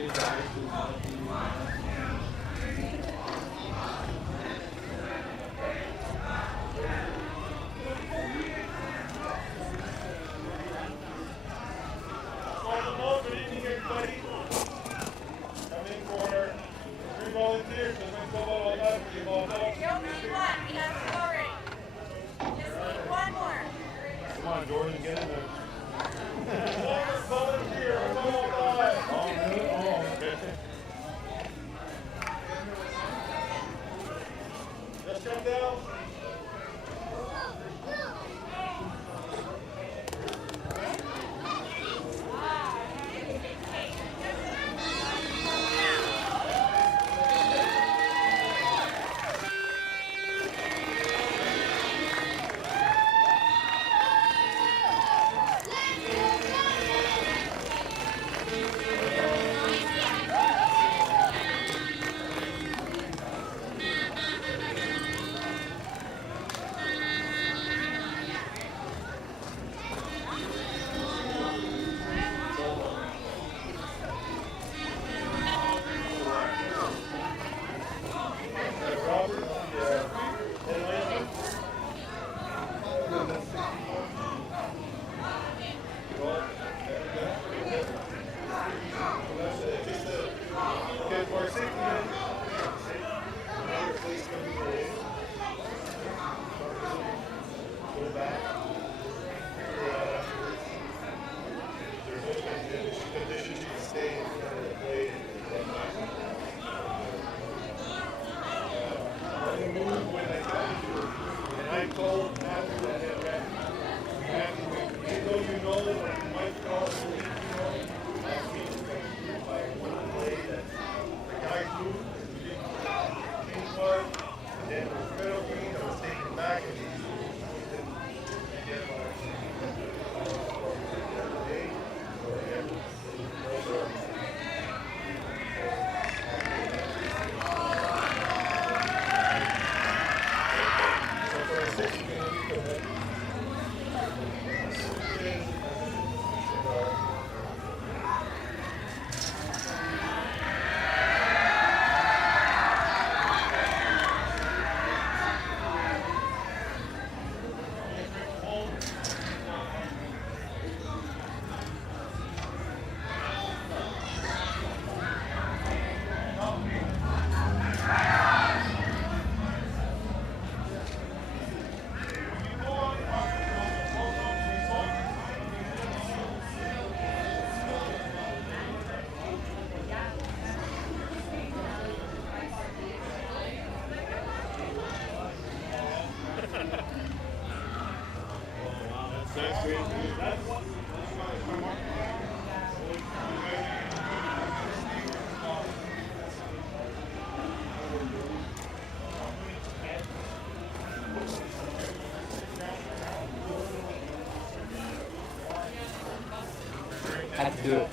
Good evening, everybody. Come in for 3 volunteers. Let's go all that. You only need one. We have two already. Just need one more. Come on, Jordan, get in there. One volunteer. Come on, guys. Oh, okay. Just come down. Had to do it.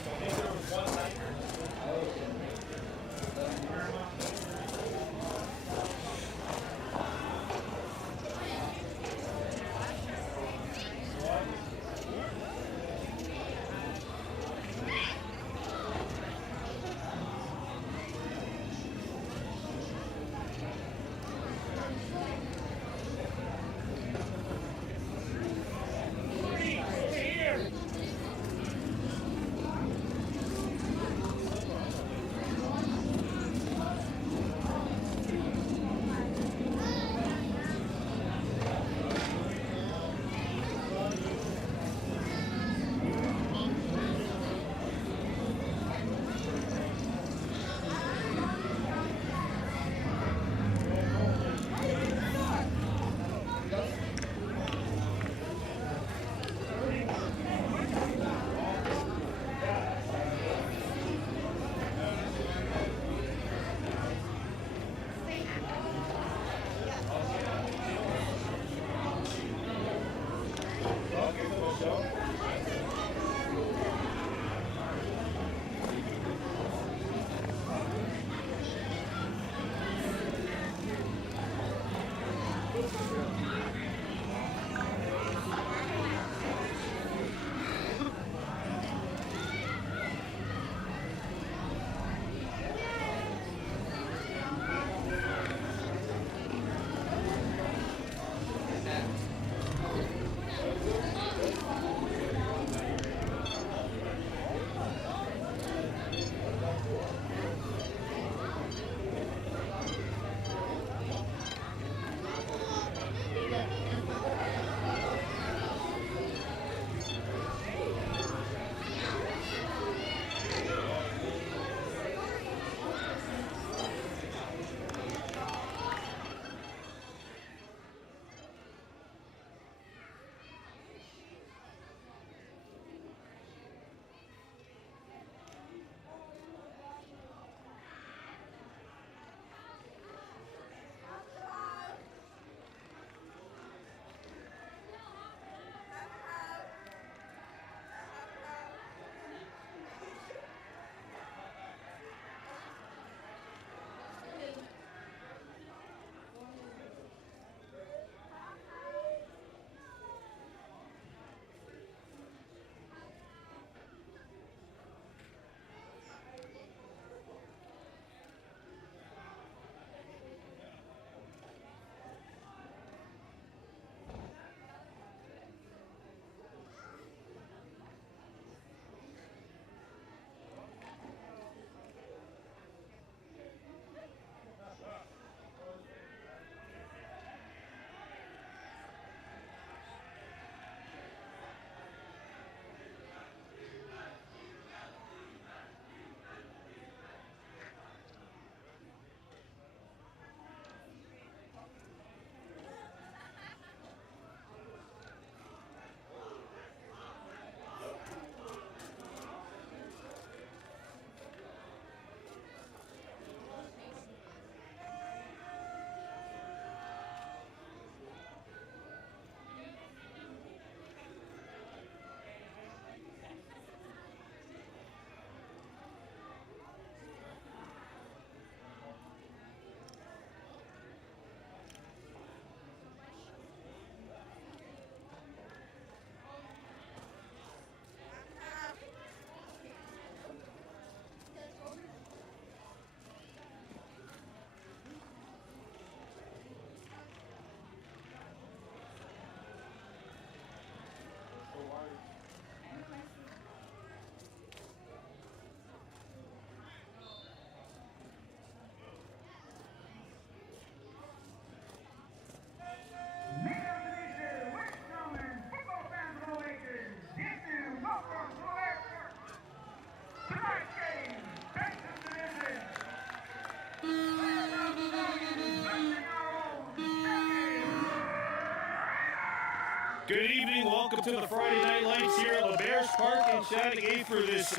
Good evening, welcome to the Friday Night Lights here at Lazare Park in Chateauguay for this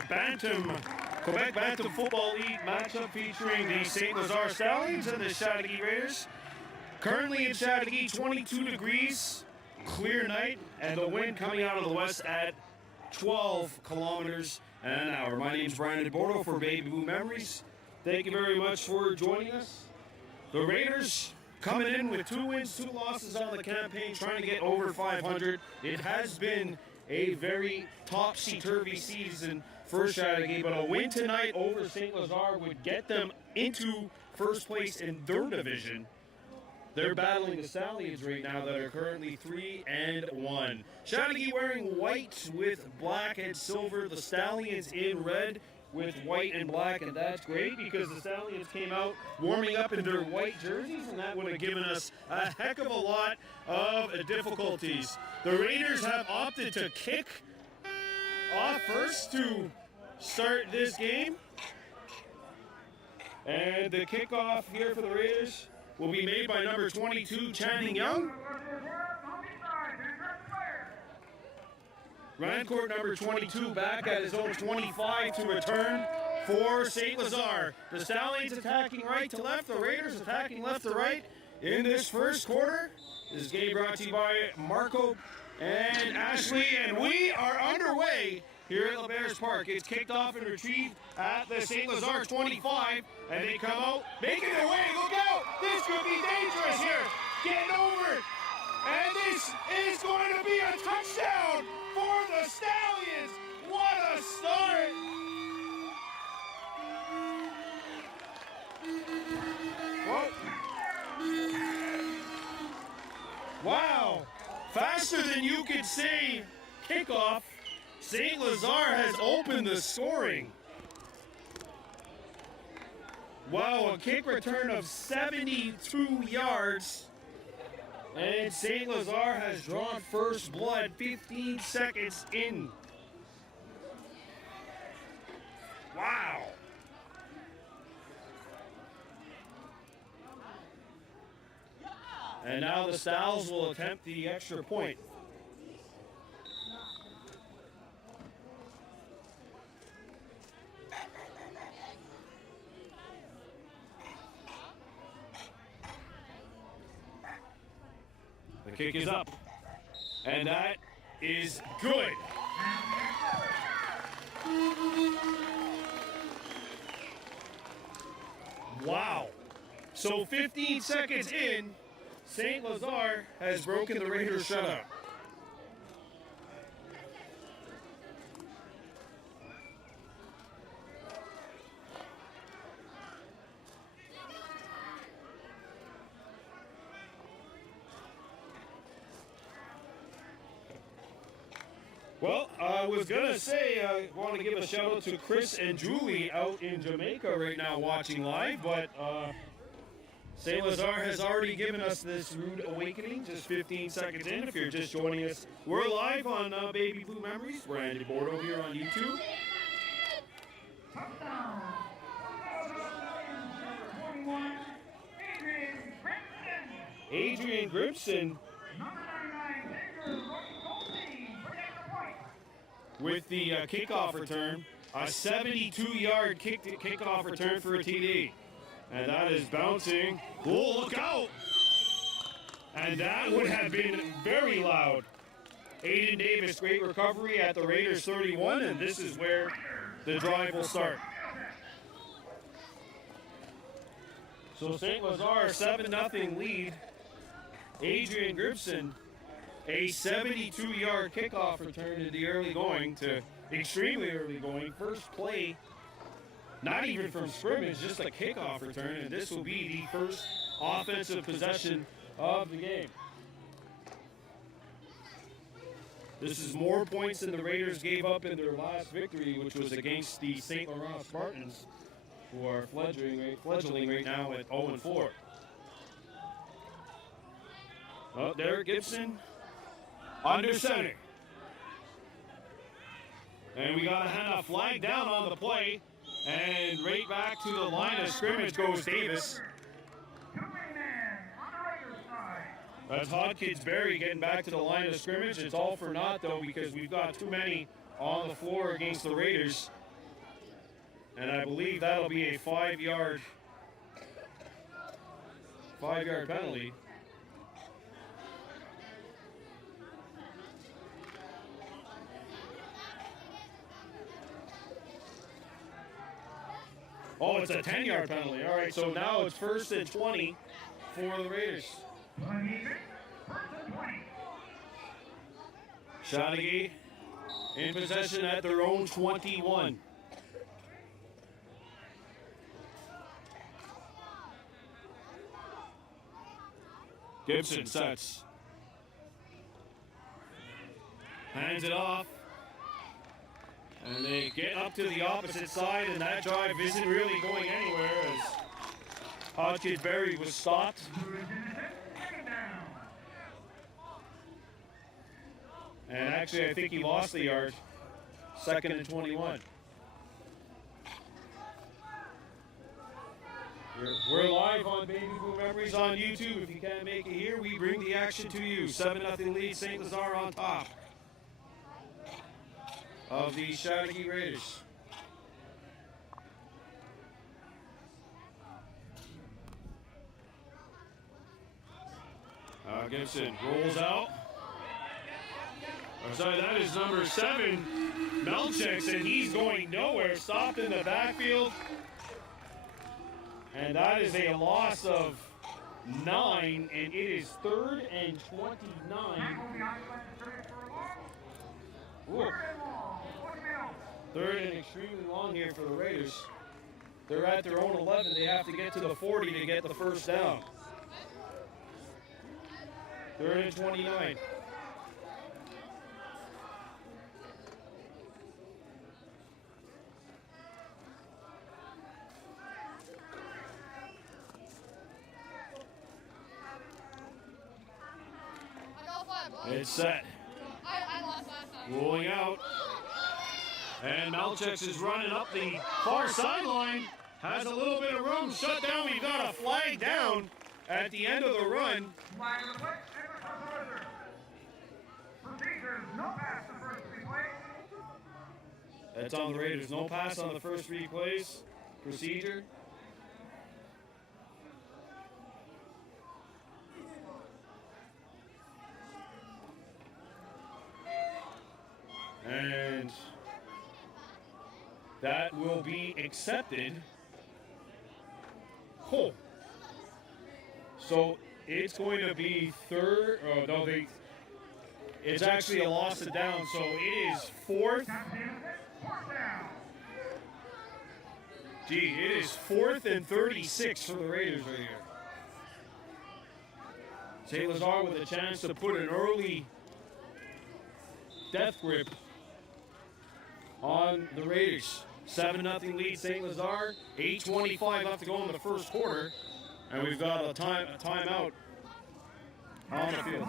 Quebec Bantam Football League matchup featuring the St. Lazare Stallions and the Chateauguay Raiders. Currently in Chateauguay, 22 degrees, clear night, and the wind coming out of the west at 12 kilometers an hour. My name's Brandon Bordeaux for Baby Blue Memories. Thank you very much for joining us. The Raiders coming in with 2 wins, 2 losses on the campaign, trying to get over 500. It has been a very topsy-turvy season for Chateauguay, but a win tonight over St. Lazare would get them into first place in their division. They're battling the Stallions right now that are currently 3-1. Chateauguay wearing white with black and silver. The Stallions in red with white and black, and that's great because the Stallions came out warming up in their white jerseys, and that would have given us a heck of a lot of difficulties. The Raiders have opted to kick off first to start this game, and the kickoff here for the Raiders will be made by number 22, Channing Young. Rancourt number 22 back at his own 25 to return for St. Lazare. The Stallions attacking right to left, the Raiders attacking left to right in this first quarter. This game brought to you by Marco and Ashley, and we are underway here at Lazare Park. It's kicked off and retrieved at the St. Lazare 25, and they come out, making their way. Look out! This could be dangerous here. Getting over it. And this is going to be a touchdown for the Stallions. What a start! Whoa. Wow. Faster than you could say kickoff. St. Lazare has opened the scoring. Wow, a kick return of 72 yards. And St. Lazare has drawn first blood 15 seconds in. Wow. And now the Stals will attempt the extra point. The kick is up, and that is good. Wow. So 15 seconds in, St. Lazare has broken the Raiders' shutout. Well, I was going to say I want to give a shout out to Chris and Julie out in Jamaica right now watching live, but St. Lazare has already given us this rude awakening just 15 seconds in. If you're just joining us, we're live on Baby Blue Memories. Brandon Bordeaux here on YouTube. Adrian Grimson with the kickoff return, a 72-yard kickoff return for a TD. And that is bouncing. Oh, look out! And that would have been very loud. Aiden Davis, great recovery at the Raiders 31, and this is where the drive will start. So St. Lazare, 7-0 lead. Adrian Grimson, a 72-yard kickoff return to the early going, to extremely early going. First play, not even from scrimmage, just a kickoff return, and this will be the first offensive possession of the game. This is more points than the Raiders gave up in their last victory, which was against the St. Laurent Spartans, who are fledgling right now at 0-4. Oh, Derek Gibson under center. And we got to hand a flag down on the play. And right back to the line of scrimmage goes Davis. That's Hawkins Berry getting back to the line of scrimmage. It's all for naught, though, because we've got too many on the floor against the Raiders. And I believe that'll be a 5-yard penalty. Oh, it's a 10-yard penalty. All right, so now it's 1st and 20 for the Raiders. Chateauguay in possession at their own 21. Gibson sets. Hands it off. And they get up to the opposite side, and that drive isn't really going anywhere as Hawkins Berry was stopped. And actually, I think he lost the yard. 2nd and 21. We're live on Baby Boom Memories on YouTube. If you can't make it here, we bring the action to you. 7-0 lead, St. Lazare on top of the Chateauguay Raiders. Gibson rolls out. Sorry, that is number 7, Melchix, and he's going nowhere. Stopped in the backfield. And that is a loss of 9, and it is 3rd and 29. Ooh. 3rd and extremely long here for the Raiders. They're at their own 11. They have to get to the 40 to get the first down. 3rd and 29. It's set. I lost last time. Rolling out. And Malchix is running up the far sideline. Has a little bit of room. Shut down. We've got a flag down at the end of the run. That's on the Raiders. No pass on the first 3 plays. Procedure. And that will be accepted. Oh. So it's going to be 3rd. Oh, no, it's actually a loss of down. So it is 4th. Gee, it is 4th and 36 for the Raiders right here. St. Lazare with a chance to put an early death grip on the Raiders. 7-0 lead, St. Lazare. 8:25 left to go in the first quarter. And we've got a timeout on the field.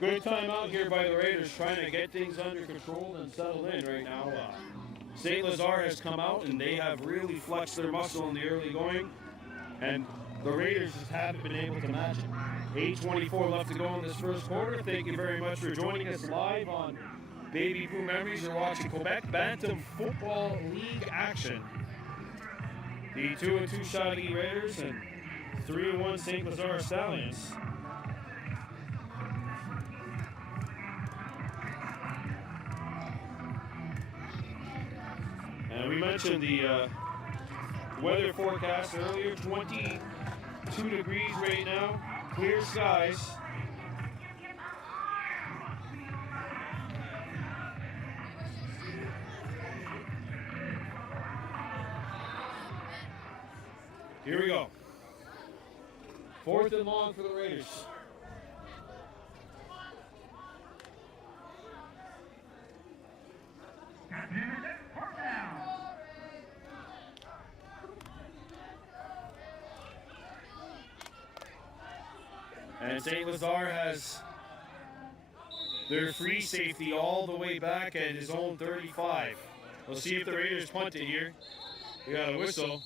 Good timeout here by the Raiders, trying to get things under control and settle in right now. St. Lazare has come out, and they have really flexed their muscle in the early going. And the Raiders just haven't been able to match it. 8:24 left to go in this first quarter. Thank you very much for joining us live on Baby Boom Memories. You're watching Quebec Bantam Football League action. The 2-2 Chateauguay Raiders and 3-1 St. Lazare Stallions. And we mentioned the weather forecast earlier. 22 degrees right now. Clear skies. Here we go. 4th and long for the Raiders. And St. Lazare has their free safety all the way back at his own 35. We'll see if the Raiders punt it here. We got a whistle.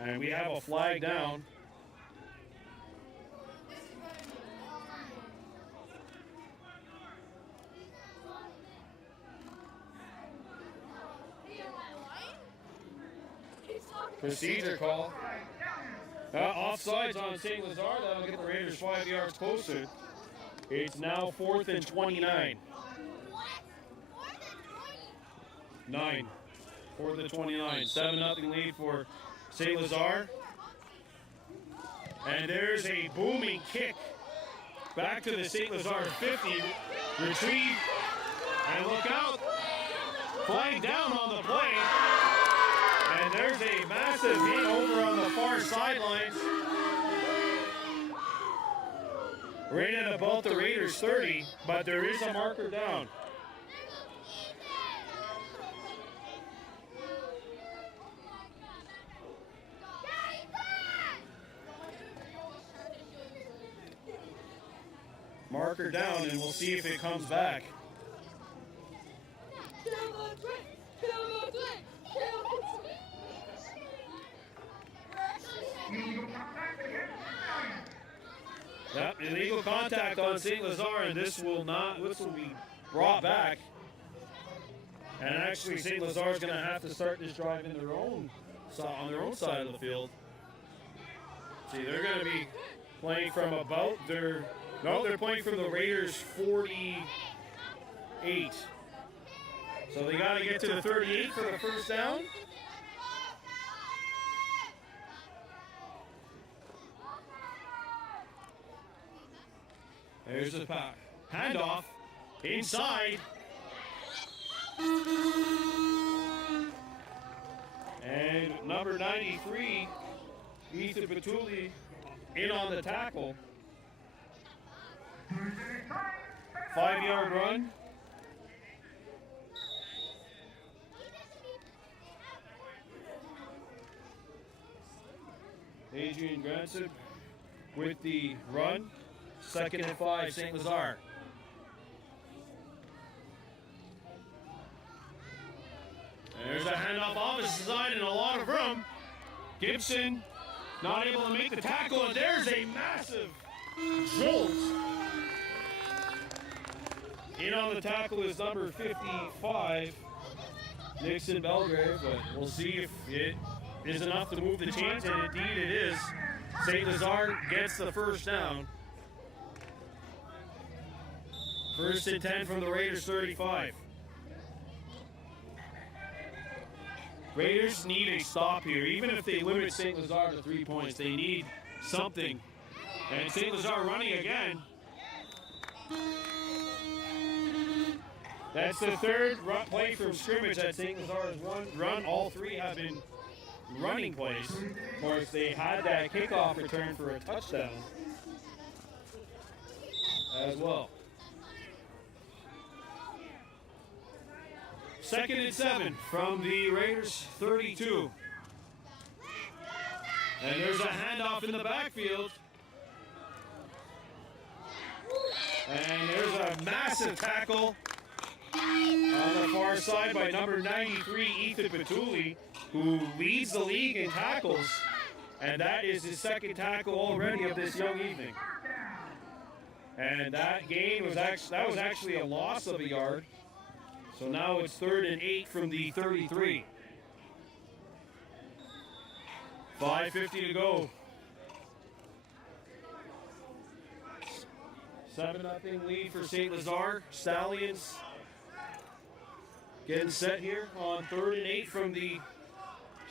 And we have a flag down. Procedure call. Offsides on St. Lazare. That'll get the Raiders 5 yards closer. It's now 4th and 29. 9. 4th and 29. 7-0 lead for St. Lazare. And there's a booming kick back to the St. Lazare 50. Retrieve. And look out. Flag down on the play. And there's a massive hit over on the far sidelines. Right at about the Raiders 30, but there is a marker down. Marker down, and we'll see if it comes back. Yep, illegal contact on St. Lazare, and this will be brought back. And actually, St. Lazare is going to have to start this drive in their own on their own side of the field. See, they're going to be playing from about they're playing from the Raiders 48. So they got to get to the 38 for the first down. There's the handoff inside. And number 93, Ethan Batuli, in on the tackle. 5-yard run. Adrian Granson with the run. 2nd and 5, St. Lazare. There's a handoff opposite side and a lot of room. Gibson not able to make the tackle, and there's a massive jolt. In on the tackle is number 55, Nixon Belgrave, but we'll see if it is enough to move the chains, and indeed it is. St. Lazare gets the first down. 1st and 10 from the Raiders 35. Raiders need a stop here. Even if they limit St. Lazare to 3 points, they need something. And St. Lazare running again. That's the third play from scrimmage that St. Lazare has run. All 3 have been running plays. Of course, they had that kickoff return for a touchdown as well. 2nd and 7 from the Raiders 32. And there's a handoff in the backfield. And there's a massive tackle on the far side by number 93, Ethan Batuli, who leads the league in tackles. And that is his 2nd tackle already of this young evening. And that gain was actually a loss of a yard. So now it's 3rd and 8 from the 33. 5:50 to go. 7-0 lead for St. Lazare. Stallions getting set here on 3rd and 8 from the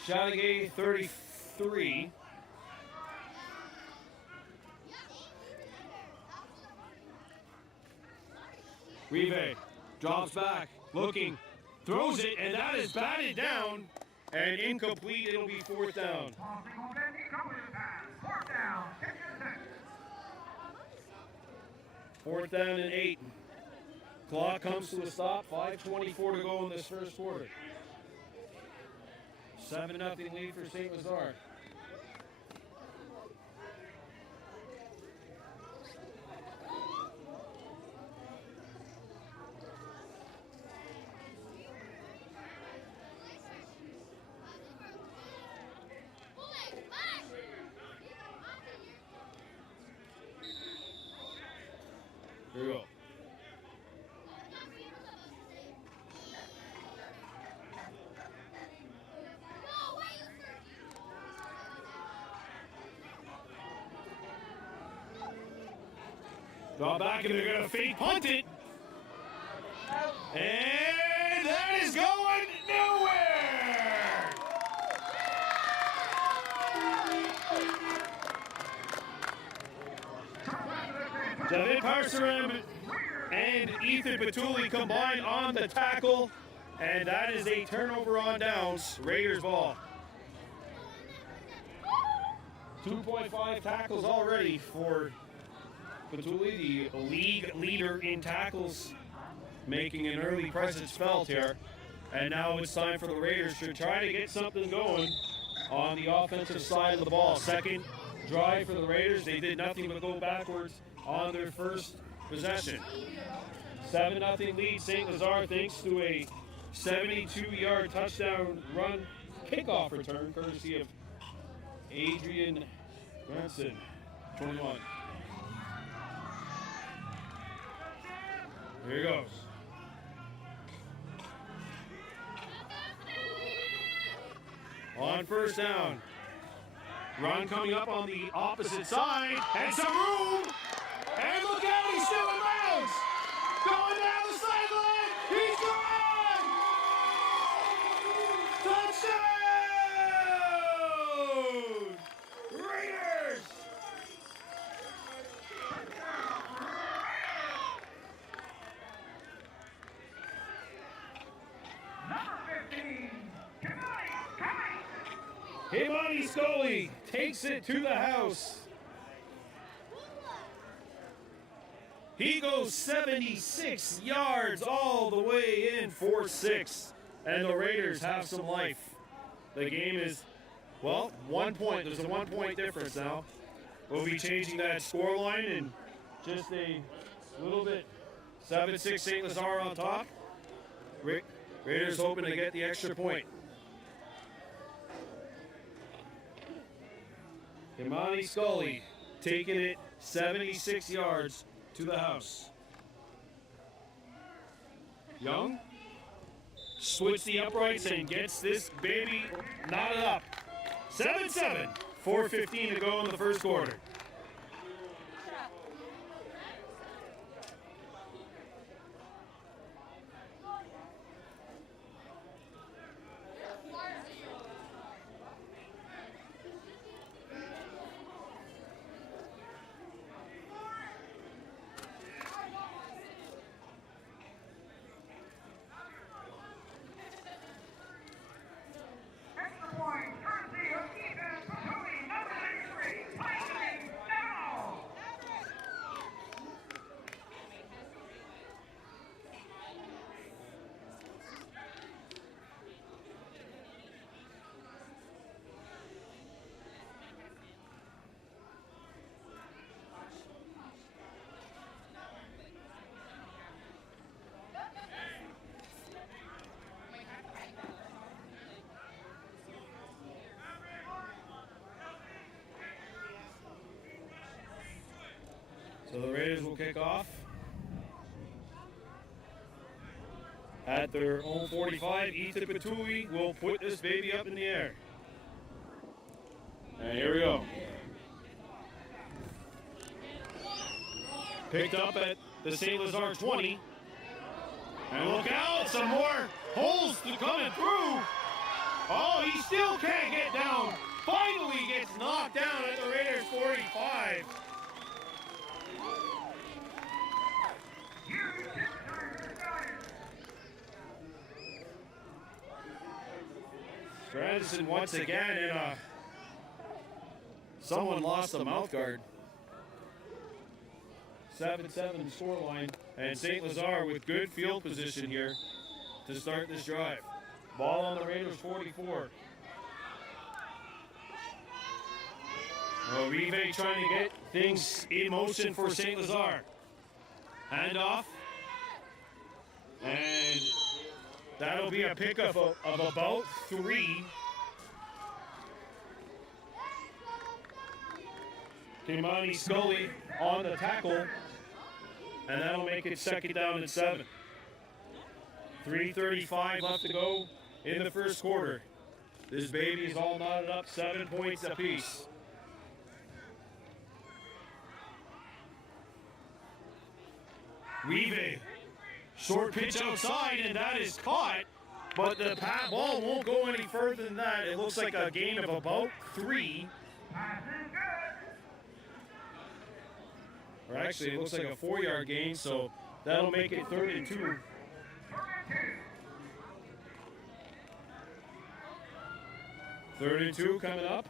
Chateauguay 33. Rive drops back. Looking, throws it, and that is batted down and incomplete. It'll be 4th down. 4th down and 8. Clock comes to a stop. 5:24 to go in this first quarter. 7-0 lead for St. Lazare. Draw back and they're going to fake punt it. And that is going nowhere. David Parceram and Ethan Patulli combined on the tackle. And that is a turnover on downs. Raiders ball. 2.5 tackles already for Patulli, the league leader in tackles, making an early presence felt here. And now it's time for the Raiders to try to get something going on the offensive side of the ball. Second drive for the Raiders. They did nothing but go backwards on their first possession. 7-0 lead St. Lazare thanks to a 72-yard touchdown run kickoff return courtesy of Adrian Branson, 21. Here he goes. On first down. Run coming up on the opposite side. And some room. And look out, he's still in bounds. Going down the sideline. He's gone. Touchdown! Raiders! Himani Scully takes it to the house. He goes 76 yards all the way in, 4-6. And the Raiders have some life. The game is, well, 1 point. There's a 1 point difference now. We'll be changing that score line in just a little bit. 7-6 St. Lazare on top. Raiders hoping to get the extra point. Imani Scully taking it 76 yards to the house. Young switch the uprights and gets this baby knotted up. 7-7, 4:15 to go in the first quarter. So the Raiders will kick off at their own 45. Ethan Patulli will put this baby up in the air. And here we go. Picked up at the St. Lazare 20. And look out, some more holes coming through. Oh, he still can't get down. Finally gets knocked down at the Raiders 45. Grandison once again in a... Someone lost the mouth guard. 7-7 scoreline. And St. Lazare with good field position here to start this drive. Ball on the Raiders 44. Rive trying to get things in motion for St. Lazare. Handoff. And that'll be a pickup of about 3. Kimani Scully on the tackle. And that'll make it second down and 7. 3:35 left to go in the first quarter. This baby is all knotted up, 7 points apiece. Rive. Short pitch outside, and that is caught. But the ball won't go any further than that. It looks like a gain of about 3. Or actually, it looks like a 4-yard gain, so that'll make it 3rd and 2. Third and 2 coming up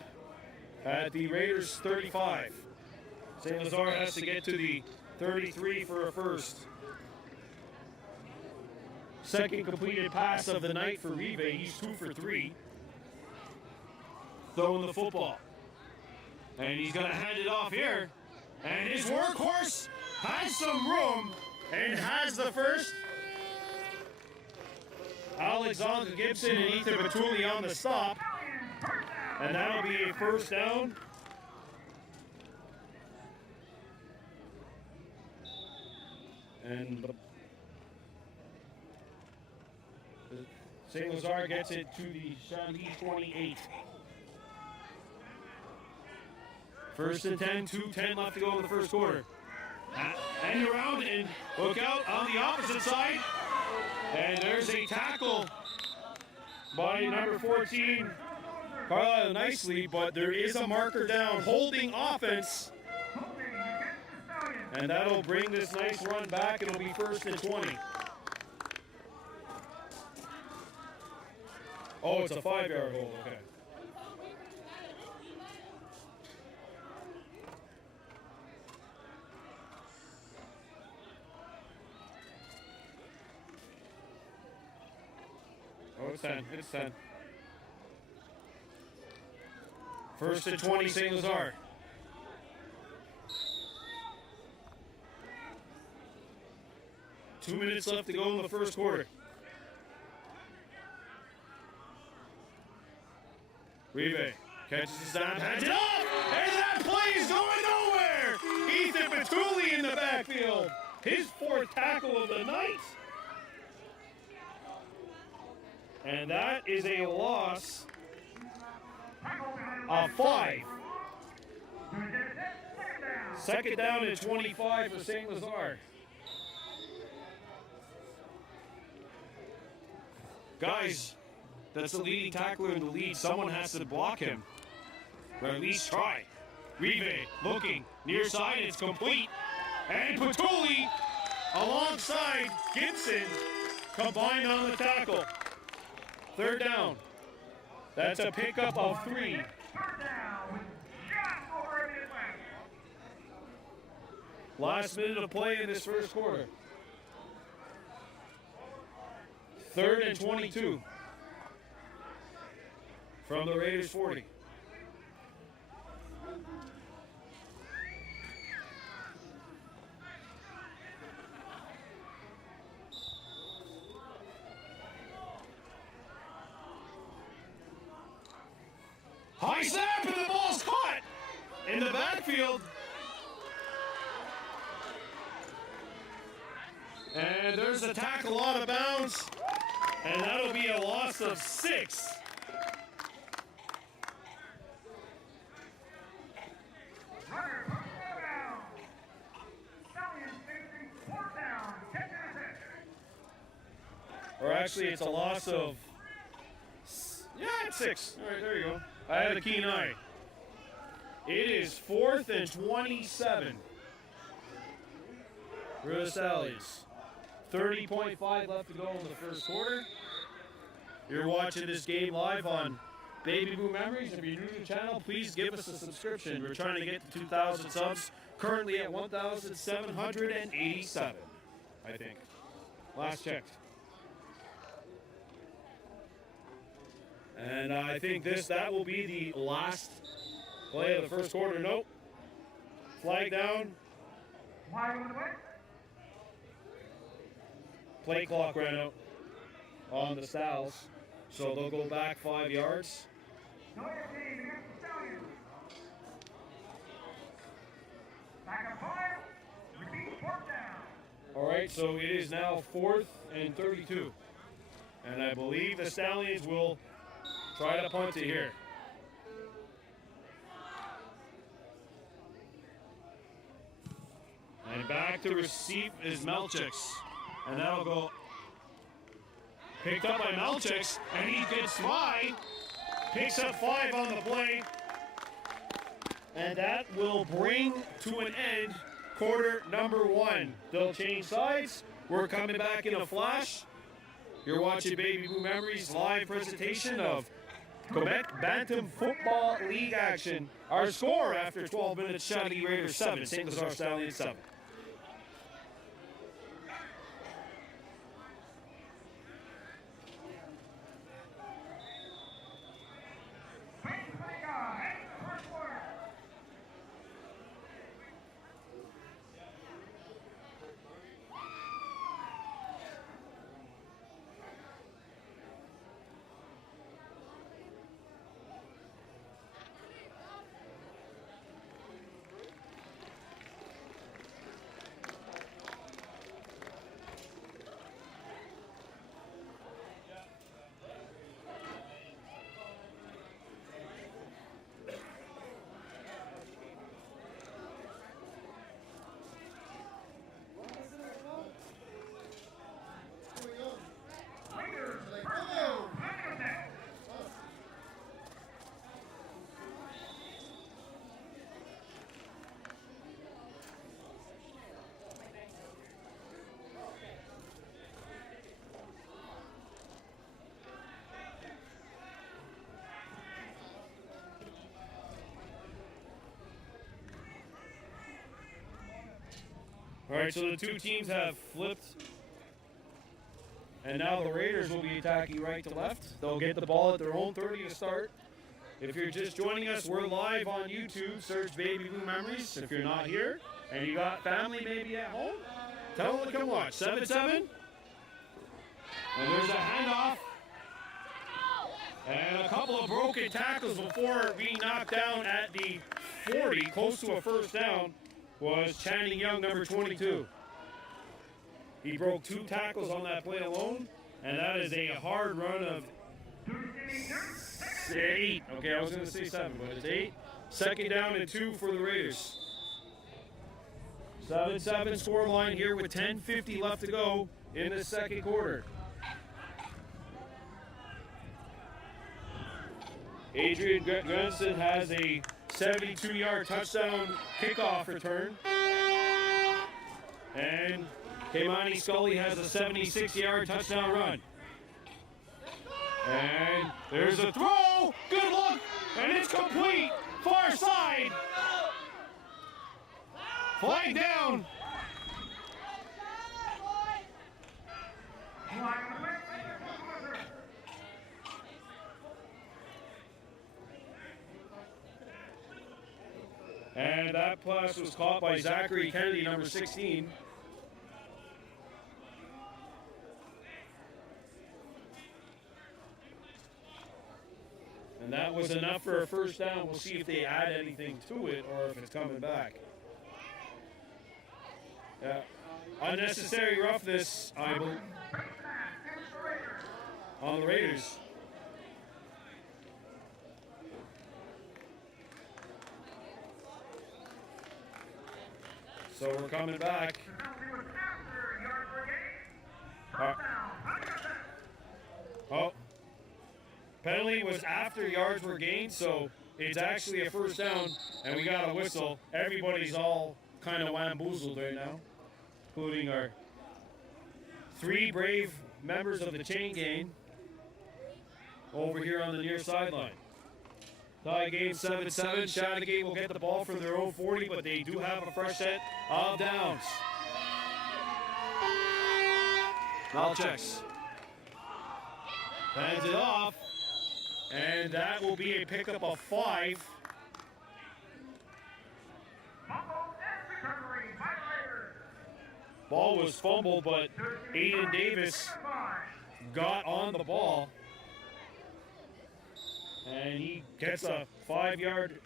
at the Raiders 35. St. Lazare has to get to the 33 for a first. Second completed pass of the night for Rive. He's 2 for 3. Throwing the football. And he's going to hand it off here. And his workhorse has some room and has the first. Alexander Gibson and Ethan Batuli on the stop. And that'll be a first down. And St. Lazare gets it to the Chateauguay 28. First and 10, 2:10 left to go in the first quarter. And around and look out on the opposite side. And there's a tackle by number 14, Carlisle nicely, but there is a marker down, holding offense. And that'll bring this nice run back. It'll be first and 20. Oh, it's a 5-yard hold, okay. Oh, it's 10. It's 10. First and 20, St. Lazare. Two minutes left to go in the first quarter. Rive catches the snap, hands it off, and that play is going nowhere. Ethan Batuli in the backfield. His 4th tackle of the night. And that is a loss of 5. Second down and 25 for St. Lazare. Guys, that's the leading tackler in the lead. Someone has to block him. Or at least try. Rive looking near side. It's complete. And Patuli alongside Gibson combined on the tackle. Third down. That's a pickup of 3. Last minute of play in this first quarter. Third and 22 from the Raiders 40. High snap, and the ball's caught in the backfield. And there's a tackle out of bounds, and that'll be a loss of 6. Or actually, it's a loss of, yeah, it's 6. All right, there you go. I had a keen eye. It is 4th and 27 for the Stallions. 30.5 left to go in the first quarter. You're watching this game live on Baby Boom Memories. If you're new to the channel, please give us a subscription. We're trying to get to 2,000 subs. Currently at 1,787, I think. Last checked. And I think that will be the last play of the first quarter. Nope. Flag down. Play clock ran out on the Stals, so they'll go back 5 yards. All right, so it is now 4th and 32. And I believe the Stallions will try to punt it here. And back to receive is Melchix. And that'll go picked up by Melchix, and he gets 5. Picks up 5 on the play. And that will bring to an end quarter number 1. They'll change sides. We're coming back in a flash. You're watching Baby Blue Memories live presentation of Quebec Bantam Football League action. Our score after 12 minutes, Chateauguay Raiders 7, St. Lazare Stallions 7. All right, so the two teams have flipped. And now the Raiders will be attacking right to left. They'll get the ball at their own 30 to start. If you're just joining us, we're live on YouTube. Search Baby Blue Memories. If you're not here and you got family maybe at home, tell them to come watch. 7-7. And there's a handoff. And a couple of broken tackles before being knocked down at the 40, close to a first down, was Channing Young, number 22. He broke 2 tackles on that play alone, and that is a hard run of 8. Okay, I was going to say 7, but it's 8. Second down and 2 for the Raiders. 7-7 score line here with 10:50 left to go in the second quarter. Adrian Gunston has a 72-yard touchdown kickoff return. And Keimani Scully has a 76-yard touchdown run. And there's a throw. Good look. And it's complete. Far side. Flying down. And that pass was caught by Zachary Kennedy, number 16. And that was enough for a first down. We'll see if they add anything to it or if it's coming back. Yeah. Unnecessary roughness, I believe, on the Raiders. So we're coming back. Oh. Penalty was after yards were gained, so it's actually a first down, and we got a whistle. Everybody's all kind of wamboozled right now, including our 3 brave members of the chain gang over here on the near sideline. Tie game 7-7. Chateauguay will get the ball from their own 40, but they do have a fresh set of downs. Malcheks hands it off, and that will be a pickup of 5. Ball was fumbled, but Aiden Davis got on the ball. And he gets a 5-yard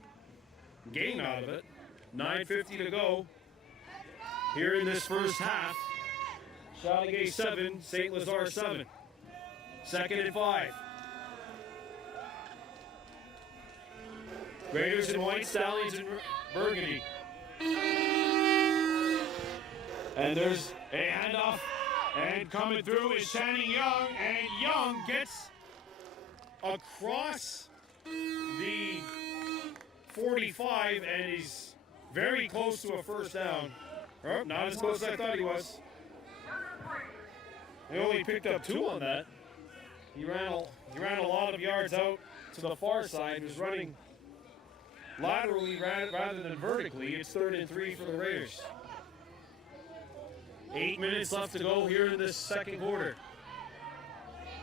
gain out of it. 9:50 to go here in this first half. Chateauguay 7, St. Lazare 7. 2nd and 5. Raiders in white, Stallions in burgundy. And there's a handoff. And coming through is Channing Young. And Young gets across the 45 and he's very close to a first down. Oh, not as close as I thought he was. He only picked up 2 on that. He ran a lot of yards out to the far side. He was running laterally rather than vertically. It's 3rd and 3 for the Raiders. 8 minutes left to go here in this second quarter.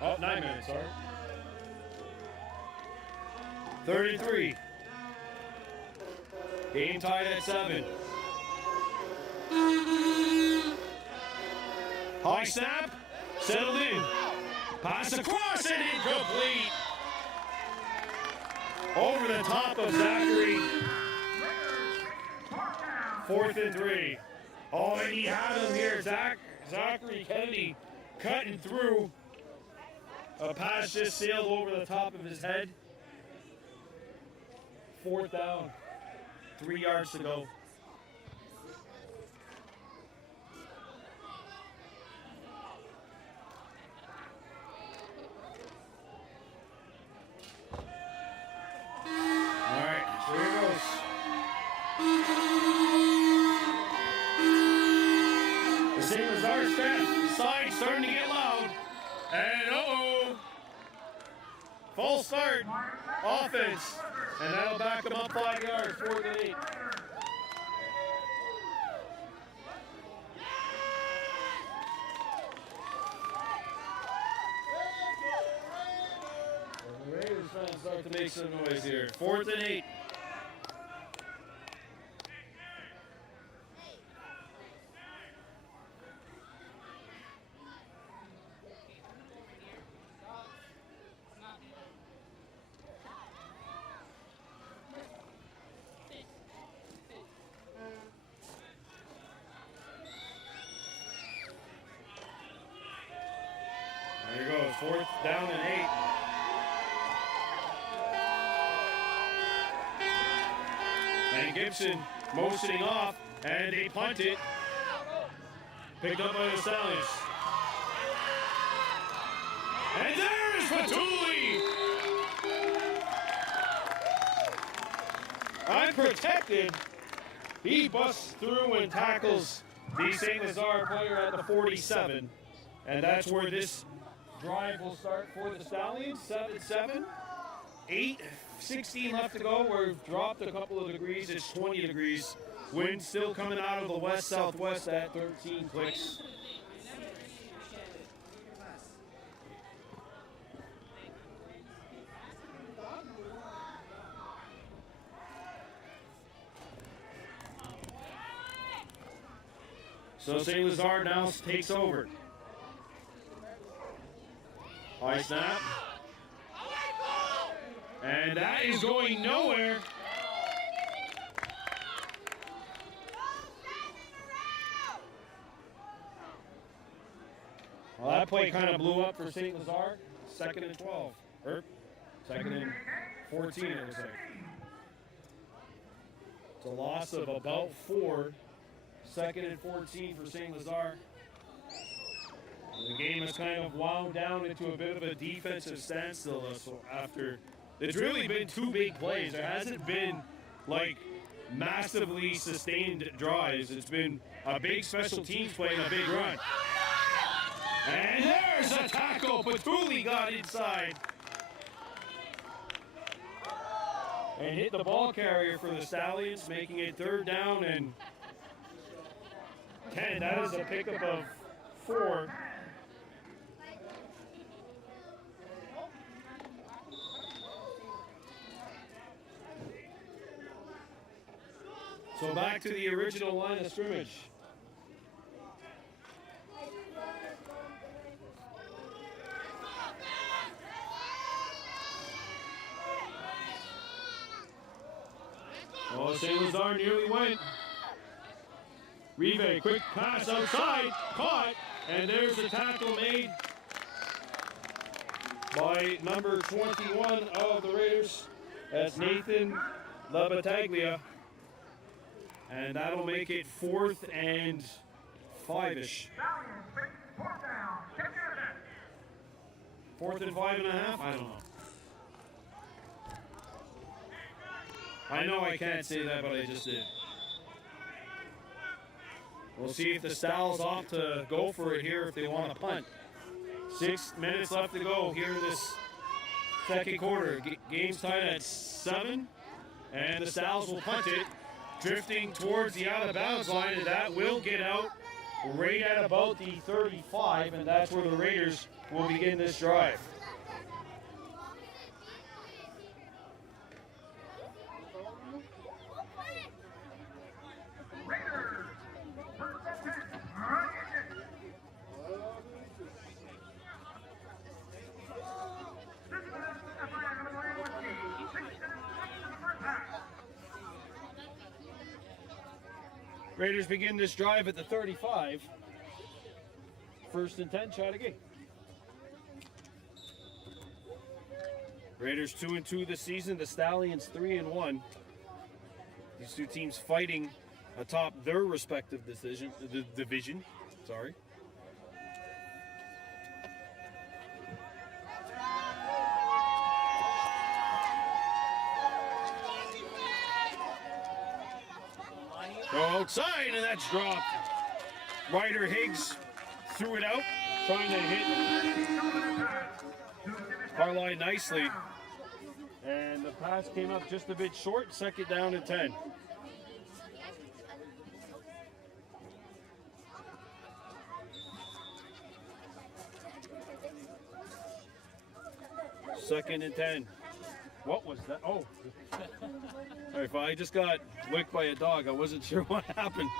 Oh, 9 minutes, sorry. 3rd and 3. Game tied at 7. High snap, settled in. Pass across and incomplete. Over the top of Zachary. 4th and 3. Oh, and he had him here. Zachary Kennedy cutting through. A pass just sailed over the top of his head. 4th down. 3 yards to go. All right, so here it goes. The St. Lazare staff side starting to get loud. And uh-oh. False start. Offense. And that'll back them up 5 yards, 4th and 8. The Raiders fans start to make some noise here. 4th and 8. There he goes, 4th down and 8. And Gibson motioning off, and they punt it. Picked up by the Stallions. And there's Patuli! Unprotected. He busts through and tackles the St. Lazare player at the 47. And that's where this drive will start for the Stallions. 7-7. 8:16 left to go. We've dropped a couple of degrees. It's 20 degrees. Wind still coming out of the west-southwest at 13 clicks. So St. Lazare now takes over. High snap. And that is going nowhere. Well, that play kind of blew up for St. Lazare. 2nd and 12. Or 2nd and 14, it was like. It's a loss of about 4. 2nd and 14 for St. Lazare. The game has kind of wound down into a bit of a defensive standstill after it's really been 2 big plays. There hasn't been like massively sustained drives. It's been a big special teams play and a big run. And there's a tackle. Patuli got inside. And hit the ball carrier for the Stallions, making it 3rd down and 10. That is a pickup of 4. So back to the original line of scrimmage. Oh, St. Lazare nearly went. Rive, quick pass outside, caught, and there's a tackle made by number 21 of the Raiders. That's Nathan Labataglia. And that'll make it 4th and 5-ish. 4th and 5.5? I don't know. I know I can't say that, but I just did. We'll see if the Stallions off to go for it here if they want to punt. 6 minutes left to go here in this second quarter. Game's tied at 7, and the Stallions will punt it, drifting towards the out-of-bounds line, and that will get out right at about the 35, and that's where the Raiders will begin this drive. Raiders begin this drive at the 35. 1st and 10, Chateauguay. Raiders 2-2 this season. The Stallions 3-1. These two teams fighting atop their respective division. Sorry. Go outside, and that's dropped. Ryder Higgs threw it out, trying to hit Carline nicely. And the pass came up just a bit short, 2nd down and 10. Second and 10. What was that? Oh. All right, I just got licked by a dog. I wasn't sure what happened.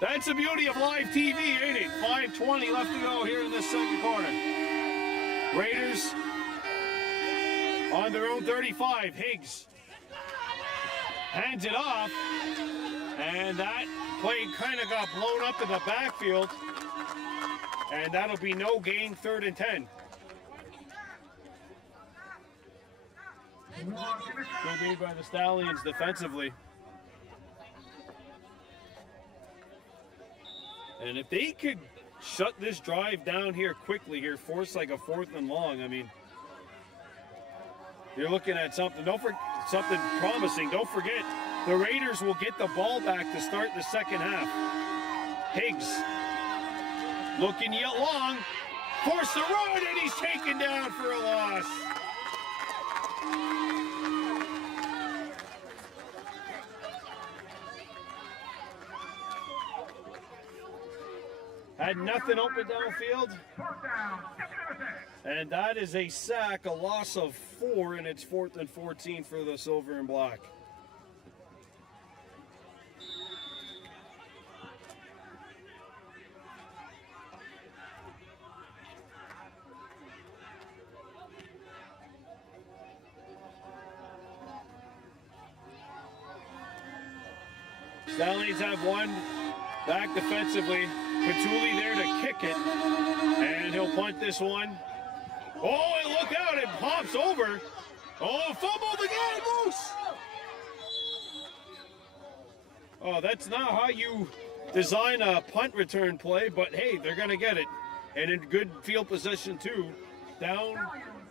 That's the beauty of live TV, ain't it? 5:20 left to go here in this second quarter. Raiders on their own 35. Higgs hands it off, and that play kind of got blown up in the backfield, and that'll be no gain, 3rd and 10. Good made by the Stallions defensively. And if they could shut this drive down here quickly here, force like a 4th and long, I mean, you're looking at something. Something promising. Don't forget, the Raiders will get the ball back to start the second half. Higgs looking yet long, forced the run, and he's taken down for a loss. Had nothing open downfield. And that is a sack, a loss of 4, and it's 4th and 14 for the Silver and Black. Stallions have one back defensively. Patulli there to kick it, and he'll punt this one. Oh, and look out, it pops over. Oh, fumbled again, Moose! Oh, that's not how you design a punt return play, but hey, they're going to get it. And in good field position, too, down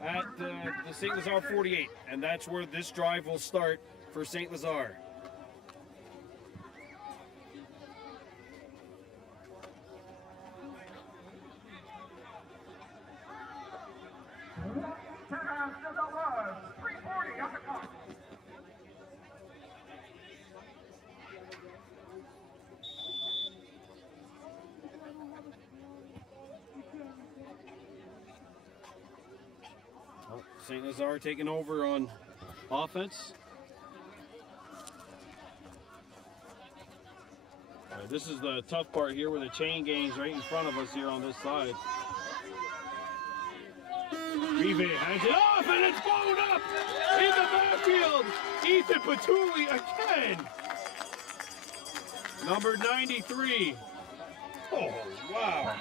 at the St. Lazare 48. And that's where this drive will start for St. Lazare. St. Lazare taking over on offense. All right, this is the tough part here where the chain gang's right in front of us here on this side. Rive hands it off, and it's blown up in the backfield. Ethan Patulli again. Number 93. Oh, wow.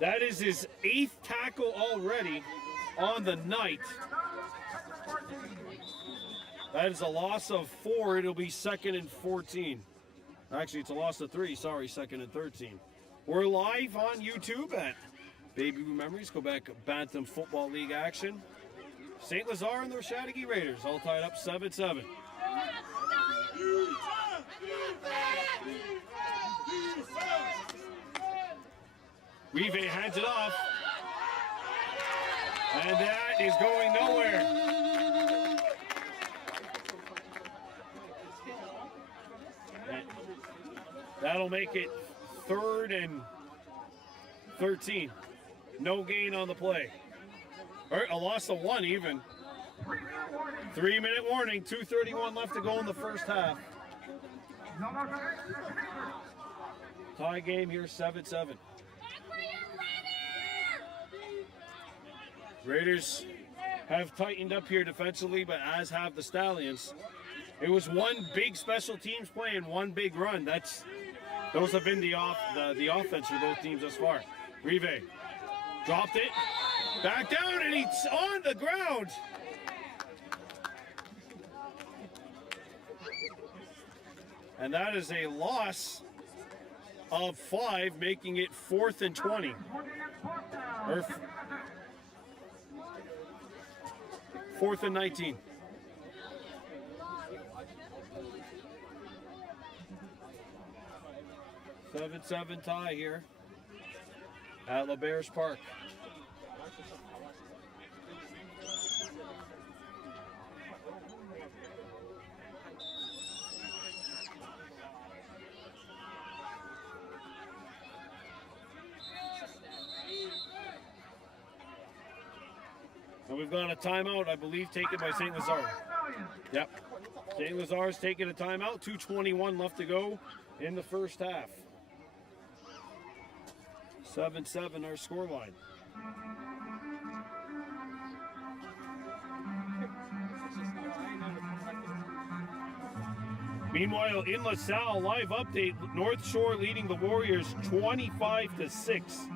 That is his 8th tackle already on the night. That is a loss of 4. It'll be 2nd and 14. Actually, it's a loss of 3. Sorry, 2nd and 13. We're live on YouTube at Baby Blue Memories, Quebec Bantam Football League action. St. Lazare and the Chateauguay Raiders all tied up 7-7. Rive hands it off. And that is going nowhere. That'll make it 3rd and 13. No gain on the play. Or a loss of 1 even. 3-minute warning, 2:31 left to go in the first half. Tie game here, 7-7. Raiders have tightened up here defensively, but as have the Stallions. It was one big special teams play and one big run. Those have been the offense for both teams thus far. Rive dropped it, back down, and he's on the ground. And that is a loss of 5, making it 4th and 20. Or 4th and 19. Seven tie here at LeBears Park. And we've got a timeout, I believe, taken by St. Lazare. Yep. St. Lazare's taking a timeout. 2:21 left to go in the first half. 7-7 our scoreline. Meanwhile, in LaSalle, live update, North Shore leading the Warriors 25-6.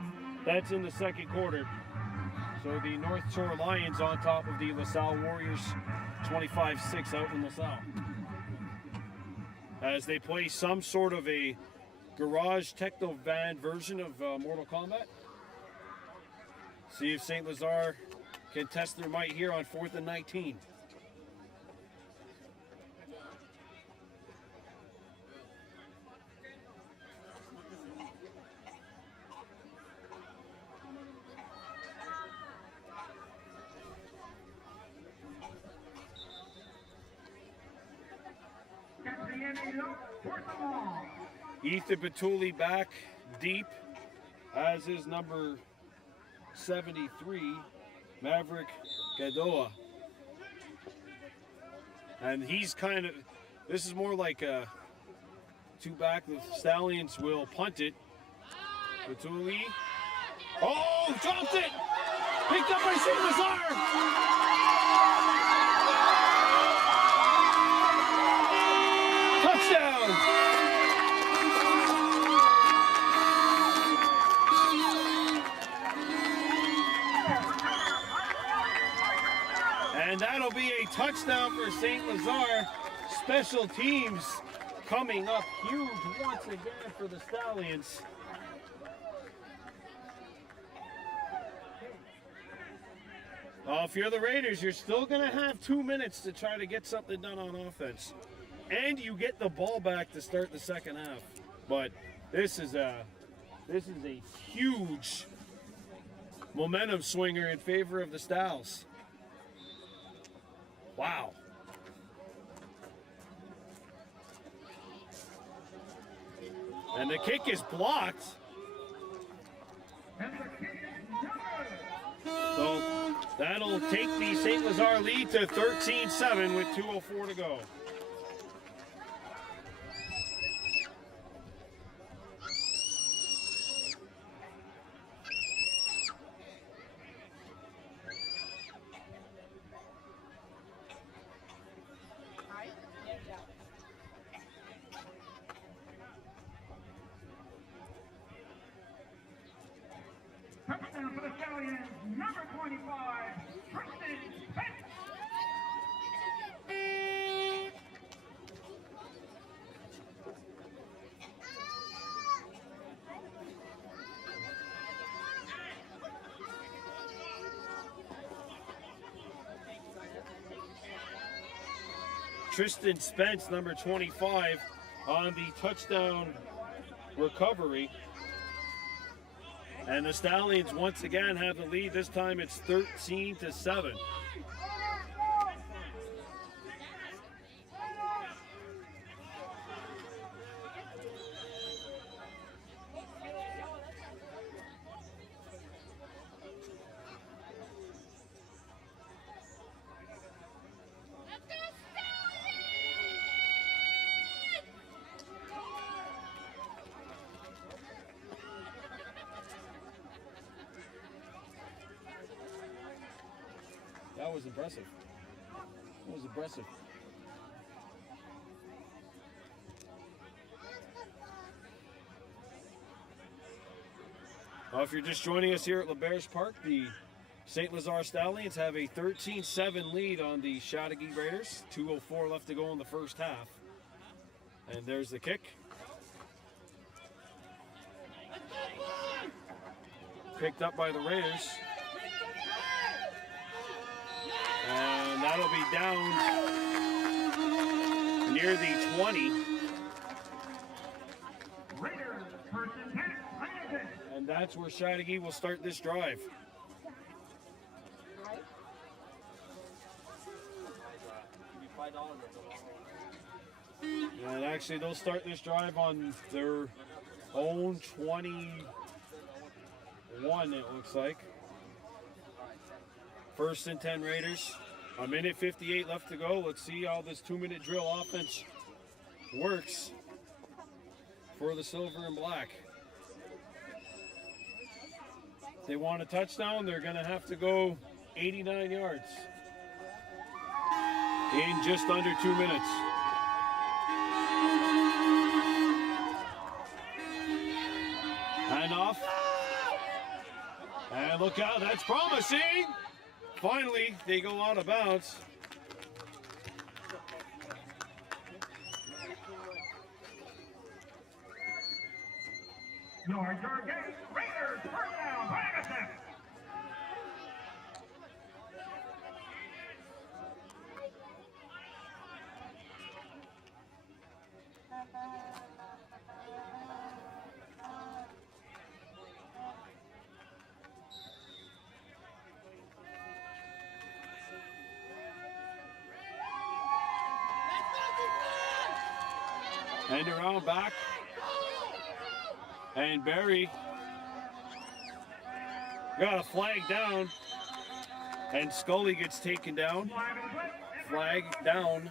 That's in the second quarter. So the North Shore Lions on top of the LaSalle Warriors, 25-6 out in LaSalle. As they play some sort of a garage techno van version of Mortal Kombat. See if St. Lazare can test their might here on 4th and 19. Ethan Batuli back deep, as is number 73, Maverick Gadoa. And he's kind of, this is more like a 2-back. The Stallions will punt it. Batuli. Oh, dropped it! Picked up by St. Lazare! Touchdown! And that'll be a touchdown for St. Lazare. Special teams coming up huge once again for the Stallions. If you're the Raiders, you're still going to have 2 minutes to try to get something done on offense. And you get the ball back to start the second half. But this is a huge momentum swinger in favor of the Stals. Wow. And the kick is blocked. So that'll take the St. Lazare lead to 13-7 with 2:04 to go. Touchdown for the Stallions, number 25, Tristan Pence. Tristan Spence, number 25, on the touchdown recovery. And the Stallions once again have the lead. This time it's 13-7. That was impressive. That was impressive. Well, if you're just joining us here at Lazare Park, the St. Lazare Stallions have a 13-7 lead on the Chateauguay Raiders. 2:04 left to go in the first half. And there's the kick. Picked up by the Raiders. And that'll be down near the 20. Raiders, first and 10, Landon. And that's where Chateauguay will start this drive. And actually they'll start this drive on their own 21, it looks like. First and 10 Raiders. A minute 58 left to go. Let's see how this 2-minute drill offense works for the silver and black. If they want a touchdown, they're going to have to go 89 yards in just under 2 minutes. And off. And look out, that's promising. Finally, they go out of bounds. Your game, Raiders, first down, Ferguson. And around back. And Barry got a flag down. And Scully gets taken down. Flag down.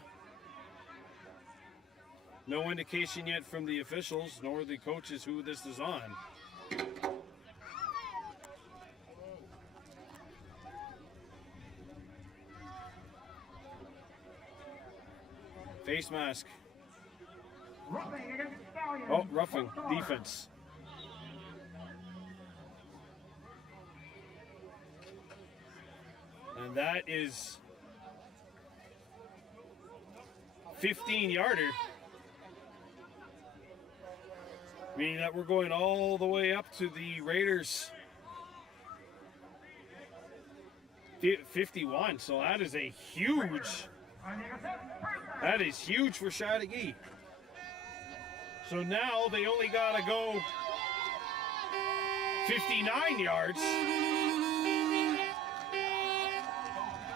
No indication yet from the officials nor the coaches who this is on. Face mask. Roughing against Stallions. Oh, roughing defense. And that is 15-yarder. Meaning that we're going all the way up to the Raiders 51. So that is a huge, that is huge for Chateauguay. So now they only got to go 59 yards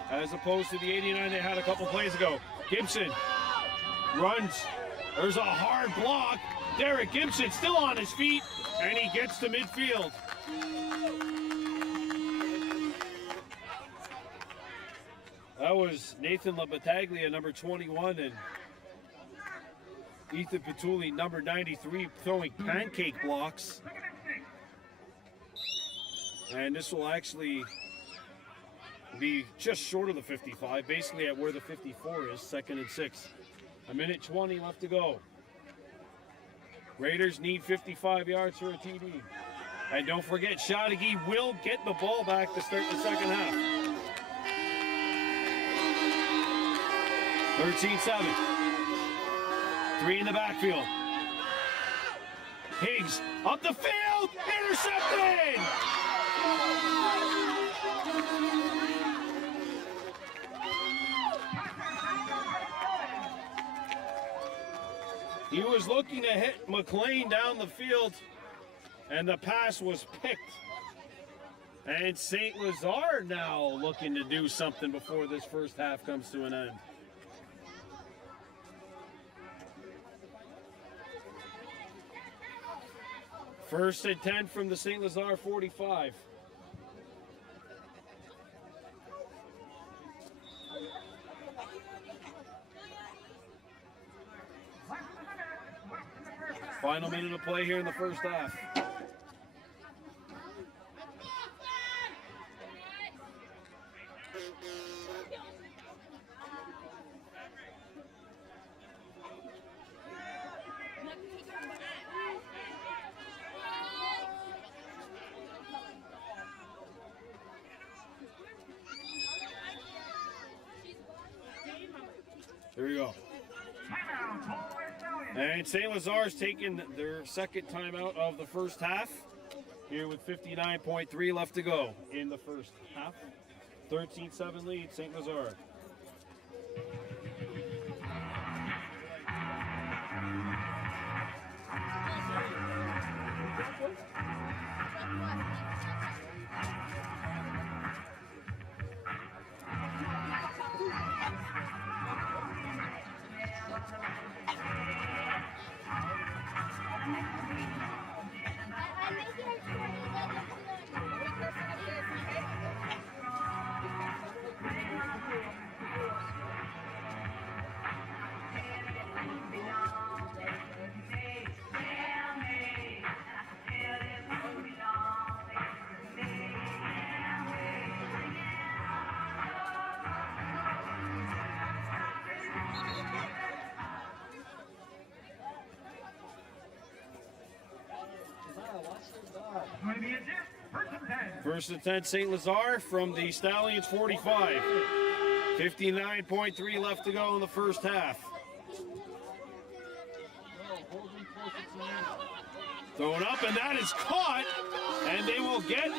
as opposed to the 89 they had a couple plays ago. Gibson runs. There's a hard block. Derek Gibson still on his feet, and he gets to midfield. That was Nathan LaBattaglia, number 21, and Ethan Petulli, number 93, throwing pancake blocks. And this will actually be just short of the 55, basically at where the 54 is, 2nd and 6. A minute 20 left to go. Raiders need 55 yards for a TD. And don't forget, Chateauguay will get the ball back to start the second half. 13-7. 3 in the backfield. Higgs up the field, intercepted! He was looking to hit McLean down the field, and the pass was picked. And St. Lazare now looking to do something before this first half comes to an end. First and 10 from the St. Lazare 45. Final minute of play here in the first half. Here we go. And St. Lazare's taking their second timeout of the first half. Here with 59.3 left to go in the first half. 13-7 lead, St. Lazare. First and 10, St. Lazare from the Stallions 45. 59.3 left to go in the first half. Thrown up, and that is caught, and they will get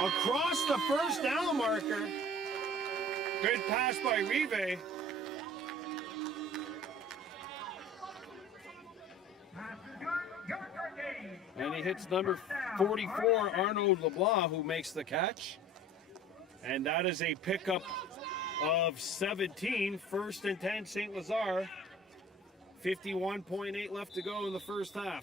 across the first down marker. Good pass by Rive. And he hits number 44, Arnaud LeBlanc, who makes the catch. And that is a pickup of 17. First and 10, St. Lazare. 51.8 left to go in the first half.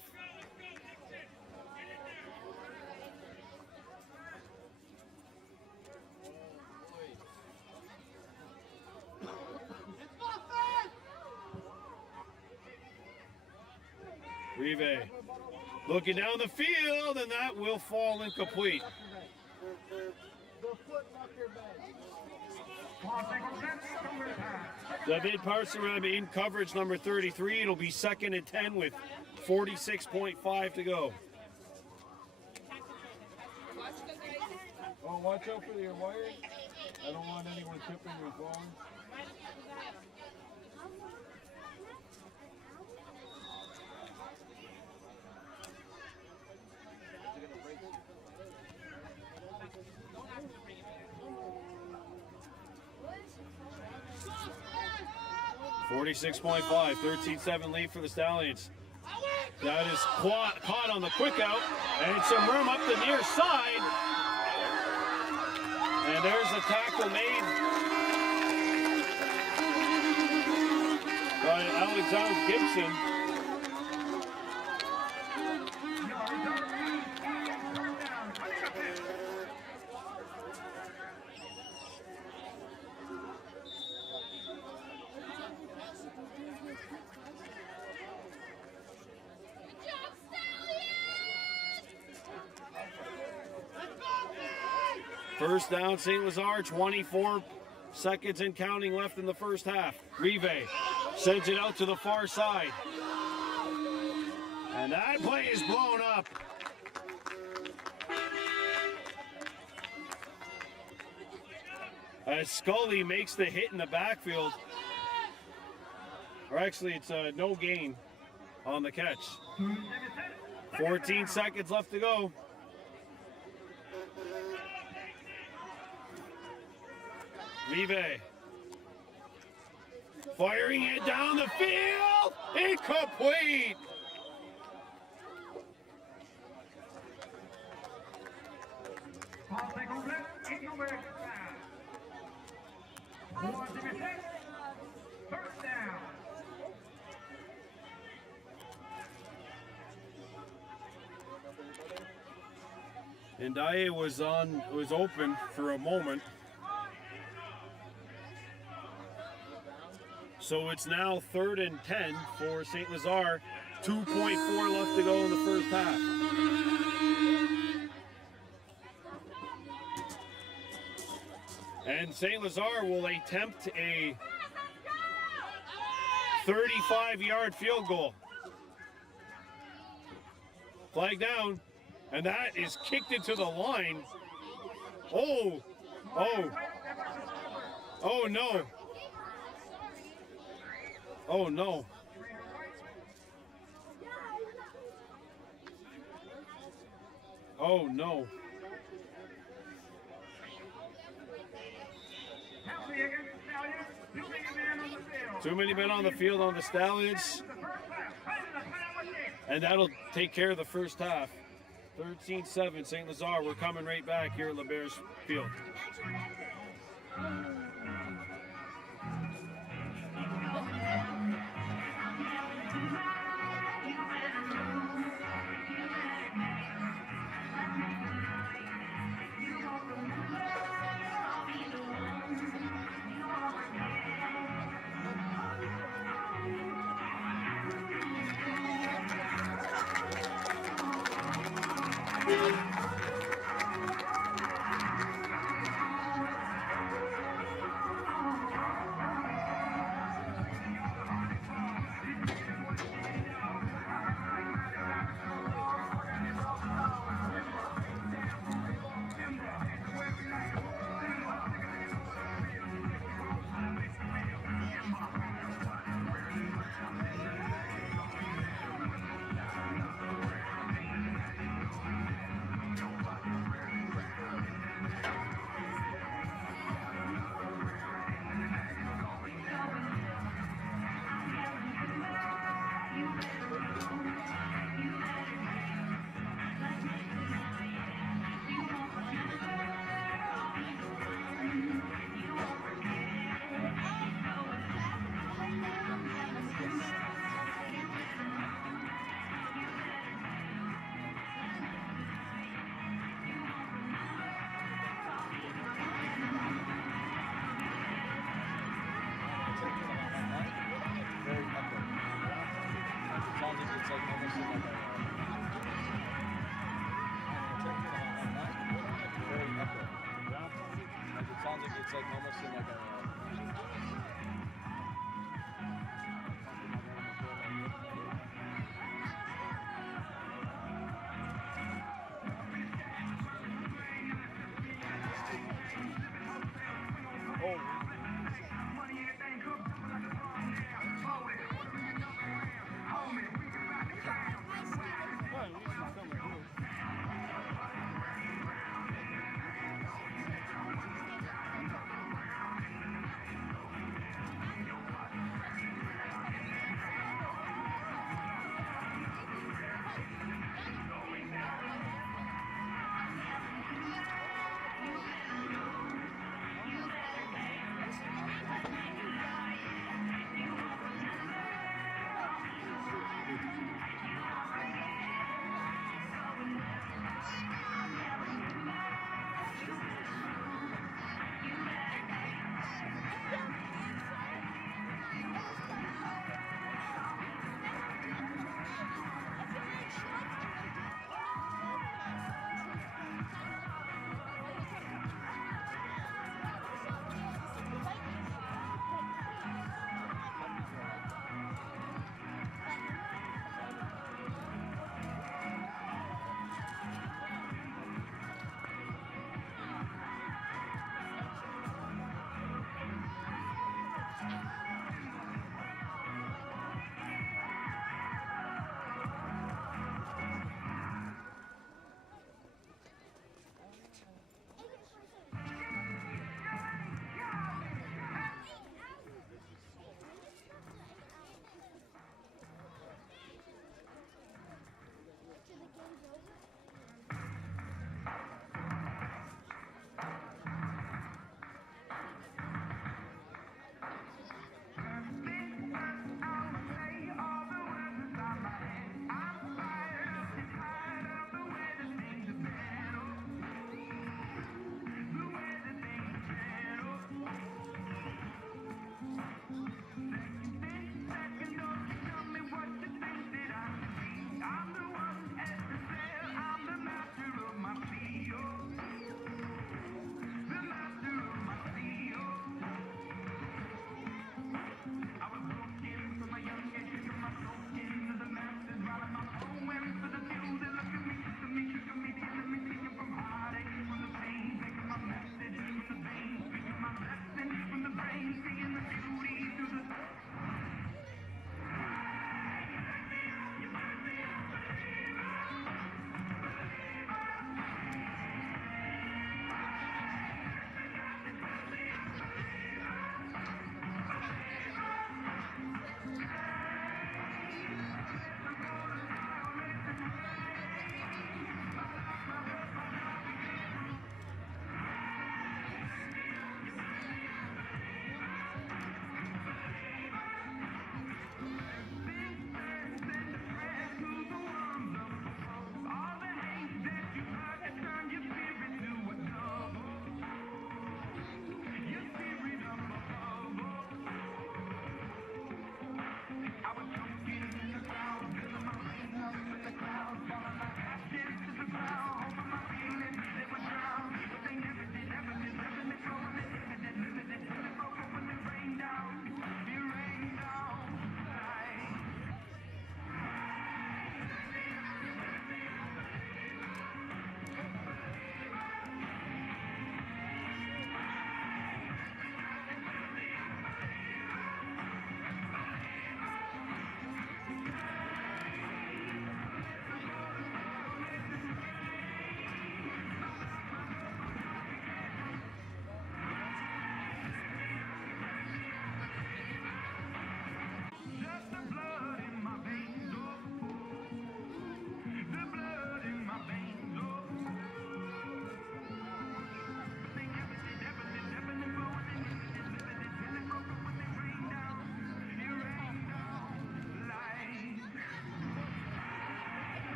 Rive looking down the field, and that will fall incomplete. David Parceram in coverage number 33. It'll be second and 10 with 46.5 to go. Oh, watch out for your wire. I don't want anyone tipping your phone. 46.5, 13-7 lead for the Stallions. That is caught on the quick out, and some room up the near side. And there's a tackle made by Alexander Gibson. First down, St. Lazare, 24 seconds and counting left in the first half. Rive sends it out to the far side. And that play is blown up. As Scully makes the hit in the backfield. Or actually, it's no gain on the catch. 14 seconds left to go. Rive firing it down the field. Incomplete. Passe complet, incomplete pass. On to retake. First down. And Daye was open for a moment. So it's now 3rd and 10 for St. Lazare. 2.4 left to go in the first half. And St. Lazare will attempt a 35-yard field goal. Flag down. And that is kicked into the line. Oh, oh, oh no. Oh no. Oh no. Too many men on the field on the Stallions. And that'll take care of the first half. 13-7, St. Lazare. We're coming right back here at LeBear's Field. It's like almost in like a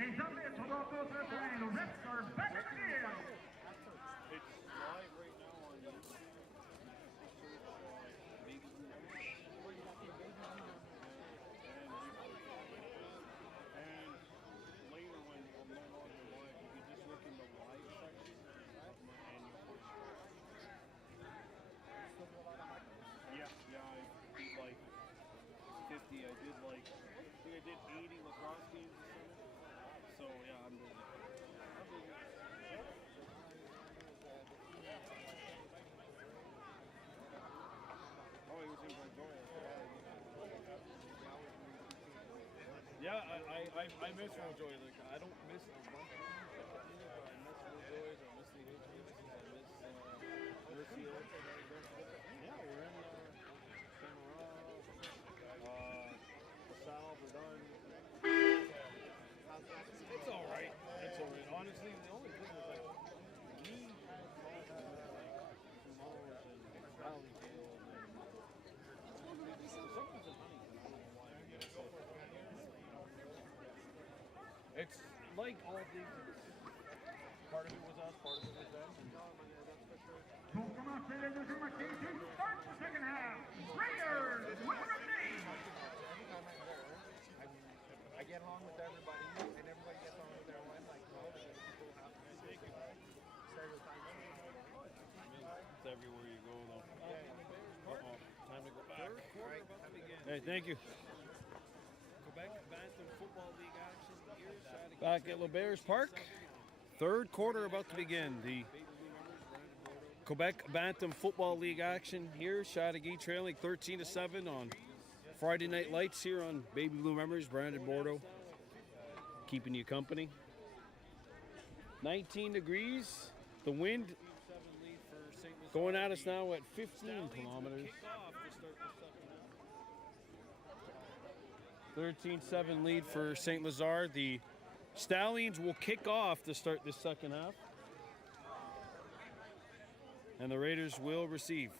Les arbitres sont encore sur le terrain. Le refs are back in the field. It's live right now on YouTube. Baby Blue Memories. And later when I'm no longer live, you can just look in the live section of my annual post. Yeah, I did like 50. I did like, I think I did 80 lacrosse games or something. So yeah, I'm busy. Oh, he was in Joy. Yeah, I miss Joy. Like I don't miss a bunch of things. I miss Joys. I miss the H. I miss Mercy. Yeah, we're in Cameron. LaSalle, we're done. It's all right. It's all right. Honestly, the only thing is like me tomorrows and Valleyfield and something's in Huntington. I don't know why. It's like all things. Part of it was us, part of it was them. Pour commencer le deuxième match, start the second half. Raiders, number 8. I get along with everybody, and everybody gets along with everyone. Like, well, people have to stereotypes. It's everywhere you go, though. Uh-oh. Time to go back. Third quarter about to begin. Hey, thank you. Quebec Bantam Football League action here. Chateauguay Back at LeBears Park. Third quarter about to begin. The Quebec Bantam Football League action here. Chateauguay trailing 13-7 on Friday Night Lights here on Baby Blue Memories. Brandon Bordeaux keeping you company. 19 degrees. The wind going at us now at 15 kilometers. 13-7 lead for St. Lazare. The Stallions will kick off to start the second half. And the Raiders will receive.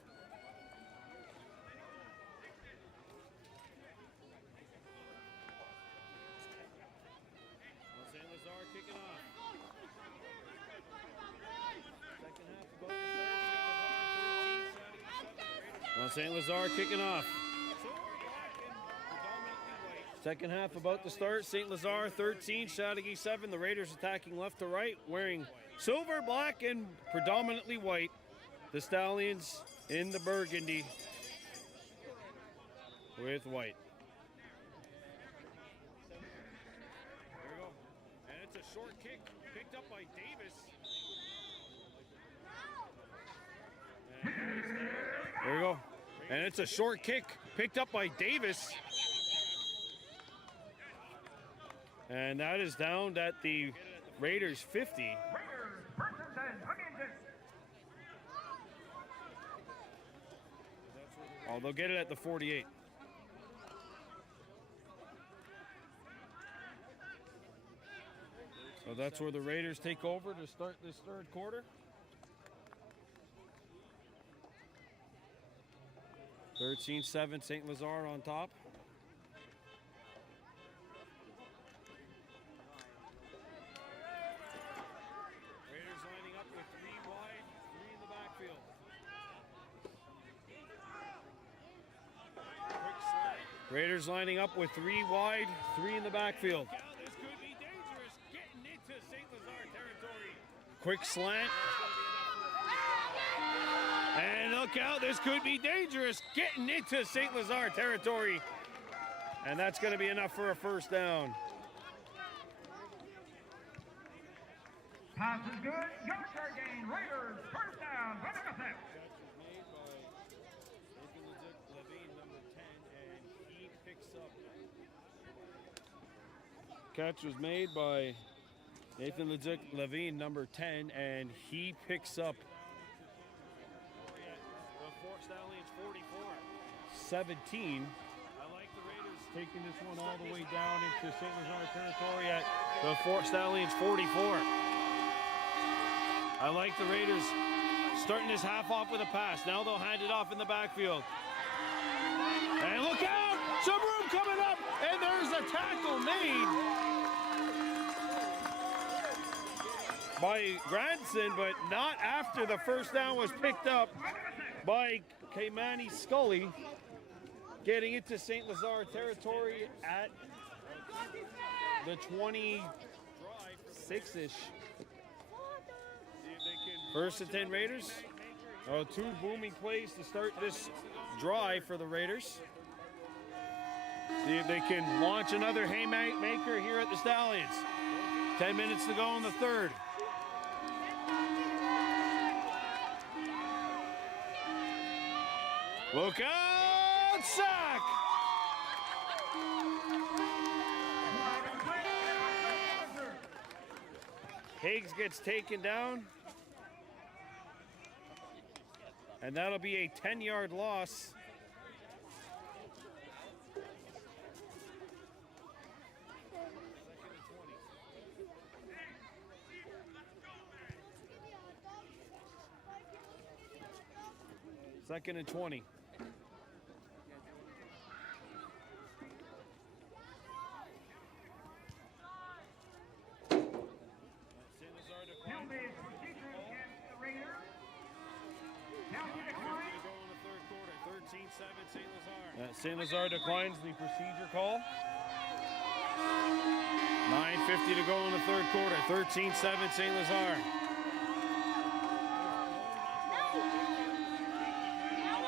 St. Lazare kicking off. Second half St. Lazare kicking off. Second half about to start. St. Lazare 13, Chateauguay 7. The Raiders attacking left to right, wearing silver, black, and predominantly white. The Stallions in the burgundy with white. There we go. And it's a short kick picked up by Davis. There we go. And it's a short kick picked up by Davis. And that is down at the Raiders 50. Raiders, persons and Huntington. Oh, they'll get it at the 48. So that's where the Raiders take over to start this third quarter. 13-7, St. Lazare on top. Raiders lining up with 3 wide, 3 in the backfield. Quick slant. Raiders lining up with 3 wide, 3 in the backfield. Now this could be dangerous, getting into St. Lazare territory. Quick slant. And look out, this could be dangerous, getting into St. Lazare territory. And that's going to be enough for a first down. Pass is good. Yard share gain. Raiders, first down. Catch was made by Levine, number 10, and he picks up. Catch was made by Nathan Levine, number 10, and he picks up The Fort Stallions 44. 17. I like the Raiders. Taking this one all the way down into St. Lazare territory at the Fort Stallions 44. I like the Raiders starting this half off with a pass. Now they'll hand it off in the backfield. And look out! Some room coming up, and there's a tackle made. by Granson, but not after the first down was picked up by Kaimani Scully, getting into St. Lazare territory at the 26-ish. First and 10 Raiders. Two booming plays to start this drive for the Raiders. See if they can launch another haymaker here at the Stallions. 10 minutes to go in the third. Look out, sack! Higgs gets taken down. And that'll be a 10-yard loss. Second and 20. Penalties for teachers against the Raiders. Penalty decline. 13-7 St. Lazare. St. Lazare declines the procedure call. 9:50 to go in the third quarter. 13-7 St. Lazare.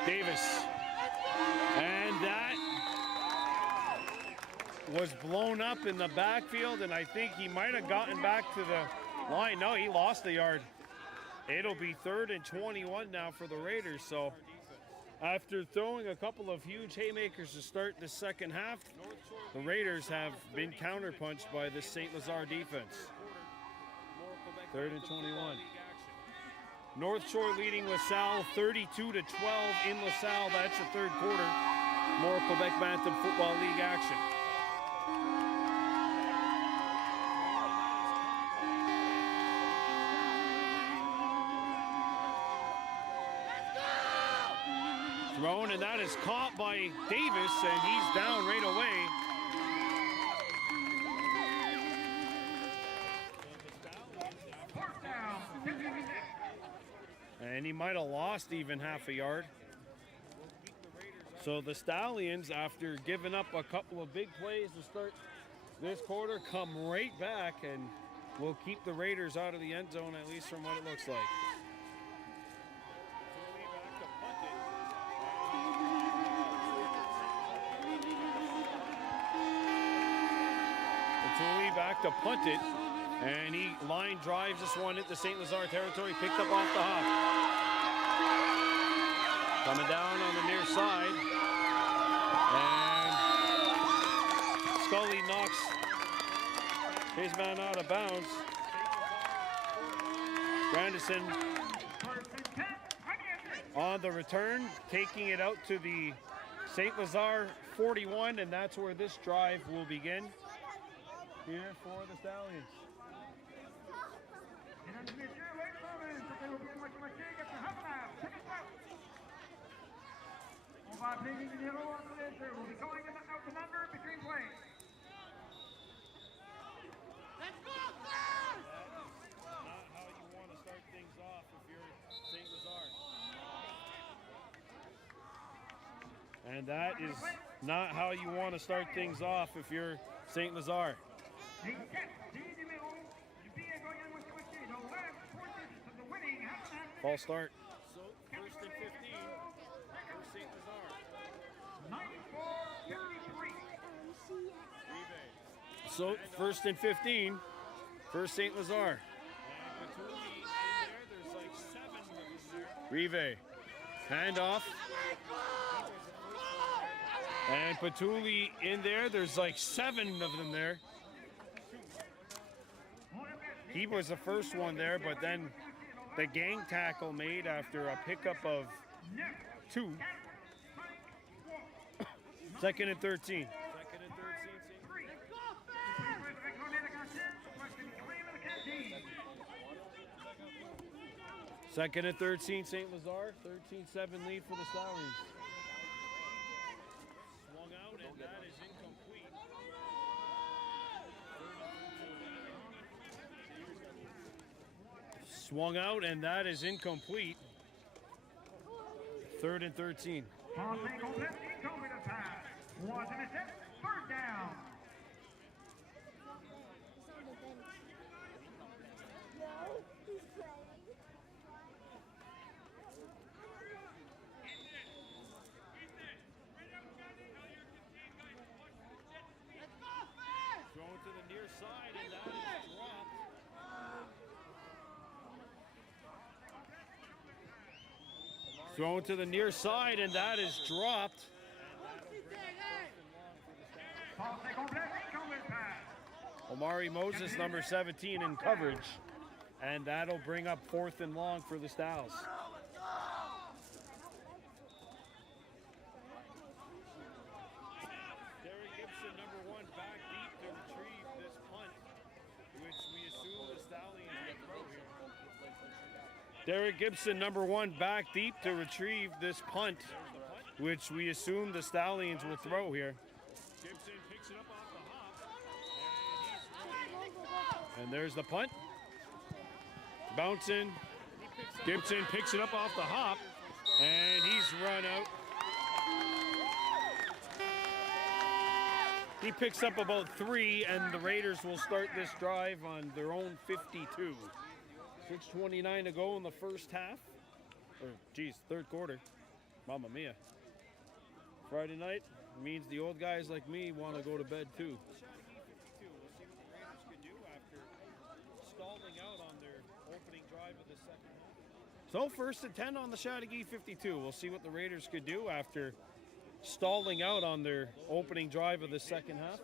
Davis. And that was blown up in the backfield, and I think he might have gotten back to the line. No, he lost the yard. It'll be 3rd and 21 now for the Raiders. So after throwing a couple of huge haymakers to start the second half, the Raiders have been counterpunched by the St. Lazare defense. 3rd and 21. North Shore leading LaSalle 32-12 in LaSalle. That's the third quarter. More Quebec Bantam Football League action. Thrown, and that is caught by Davis, and he's down right away. And he might have lost even half a yard. So the Stallions, after giving up a couple of big plays to start this quarter, come right back and will keep the Raiders out of the end zone, at least from what it looks like. Batuli back to punt it. And he line drives this one into St. Lazare territory, picked up off the hop. Coming down on the near side. And Scully knocks his man out of bounds. Grandison on the return, taking it out to the St. Lazare 41, and that's where this drive will begin here for the Stallions. On va appeler les numéros entre les deux. We'll be going out the number between plays. Let's go, sir! Not how you want to start things off if you're St. Lazare. And that is not how you want to start things off if you're St. Lazare. False start. So, first and 15 for St. Lazare. 94-33. So, first and 15 for St. Lazare. And Batuli in there, there's like 7 of them there. Rive. Handoff. And Patuli in there. There's like 7 of them there. He was the first one there, but then the gang tackle made after a pickup of 2. Second and 13. Second and 13, St. Second and 13, St. Lazare. 13-7 lead for the Stallions. Swung out, and that is incomplete. Swung out, and that is incomplete. 3rd and 13. Passe complète, incomplete pass. Wasn't a tip, 3rd down. Thrown to the near side, and that is dropped. Thrown to the near side, and that is dropped. Passe complète, incomplete pass. Omari Moses, number 17, in coverage. And that'll bring up 4th and long for the Styles. Derek Gibson, number 1, back deep to retrieve this punt, which we assume the Stallions will throw here. Derek Gibson, number 1, back deep to retrieve this punt, which we assume the Stallions will throw here. Gibson picks it up off the hop, and there's the punt. Bouncing. Gibson picks it up off the hop, and he's run out. He picks up about 3, and the Raiders will start this drive on their own 52. 6:29 to go in the first half. Or, geez, 3rd quarter. Mamma mia. Friday night means the old guys like me want to go to bed too. So 1st and 10 on the Chateauguay 52. We'll see what the Raiders could do after stalling out on their opening drive of the second half.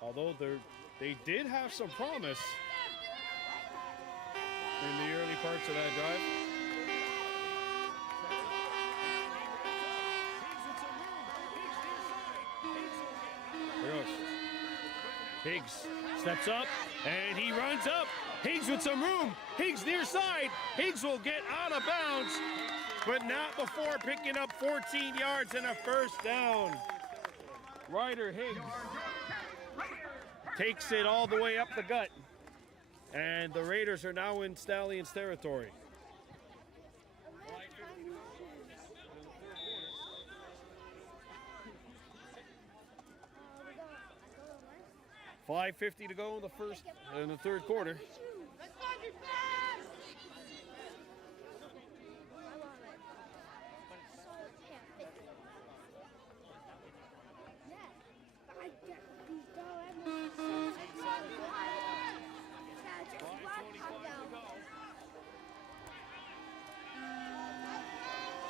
Although they did have some promise in the early parts of that drive. There goes. Higgs steps up, and he runs up. Higgs with some room. Higgs near side. Higgs will get out of bounds, but not before picking up 14 yards and a 1st down. Ryder Higgs takes it all the way up the gut, and the Raiders are now in Stallions territory. 5:50 to go in the 3rd quarter.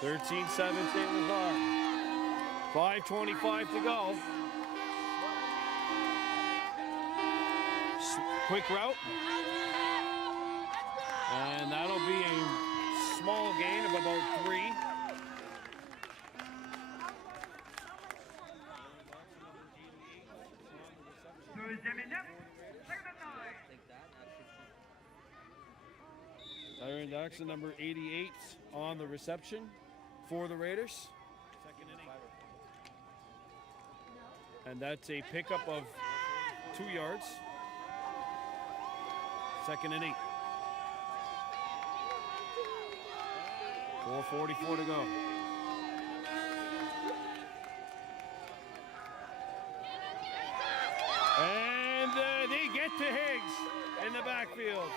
Thirteen 7 St. Lazar. 5:25 to go. Quick route. And that'll be a small gain of about 3. Aaron Jackson, number 88, on the reception for the Raiders. And that's a pickup of 2 yards. 2nd and 8. 4:44 to go. And they get to Higgs in the backfield.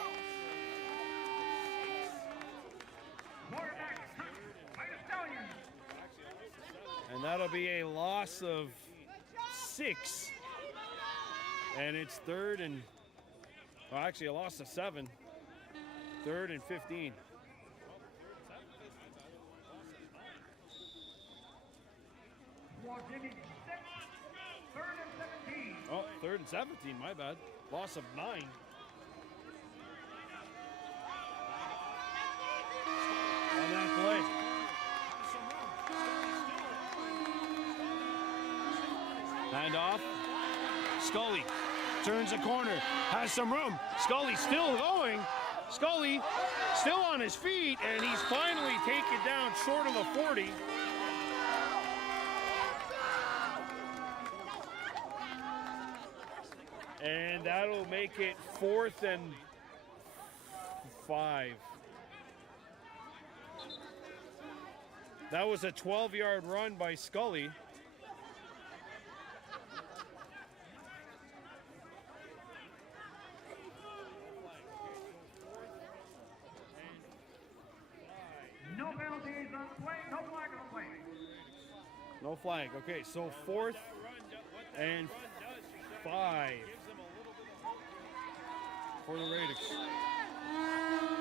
And that'll be a loss of 6. And it's 3rd and, well, actually a loss of 7. 3rd and 15. Oh, 3rd and 17, my bad. Loss of 9. On that play. Hand off. Scully turns the corner, has some room. Scully still going. Scully still on his feet, and he's finally taken down short of the 40. And that'll make it 4th and 5. That was a 12-yard run by Scully. No penalties on the play, no flag on the play. No flag. Okay, so 4th and 5 for the Raiders.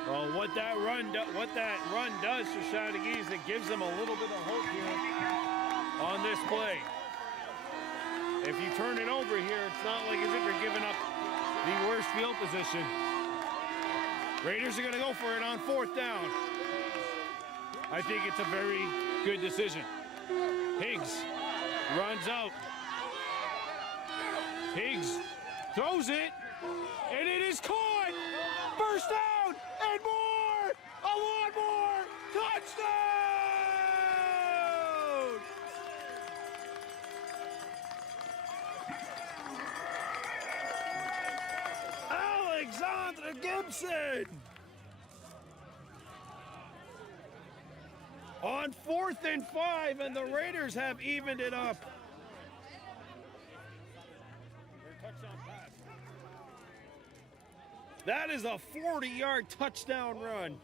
Well, what that run does for Chateauguay is it gives them a little bit of hope here on this play. If you turn it over here, it's not like as if you're giving up the worst field position. Raiders are going to go for it on 4th down. I think it's a very good decision. Higgs runs out. Higgs throws it, and it is caught. First down and more. A lot more. Touchdown! Alexandra Gibson. On 4th and 5, and the Raiders have evened it up. That is a 40-yard touchdown run.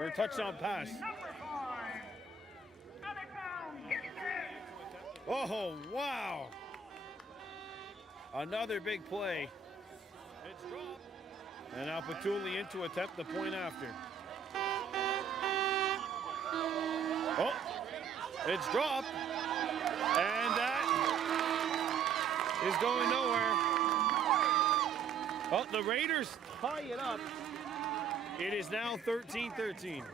Or touchdown pass. Oh, wow. Another big play. And now Petulli in to attempt the point after. Oh, it's dropped, and that is going nowhere. Oh, the Raiders tie it up. It is now 13-13.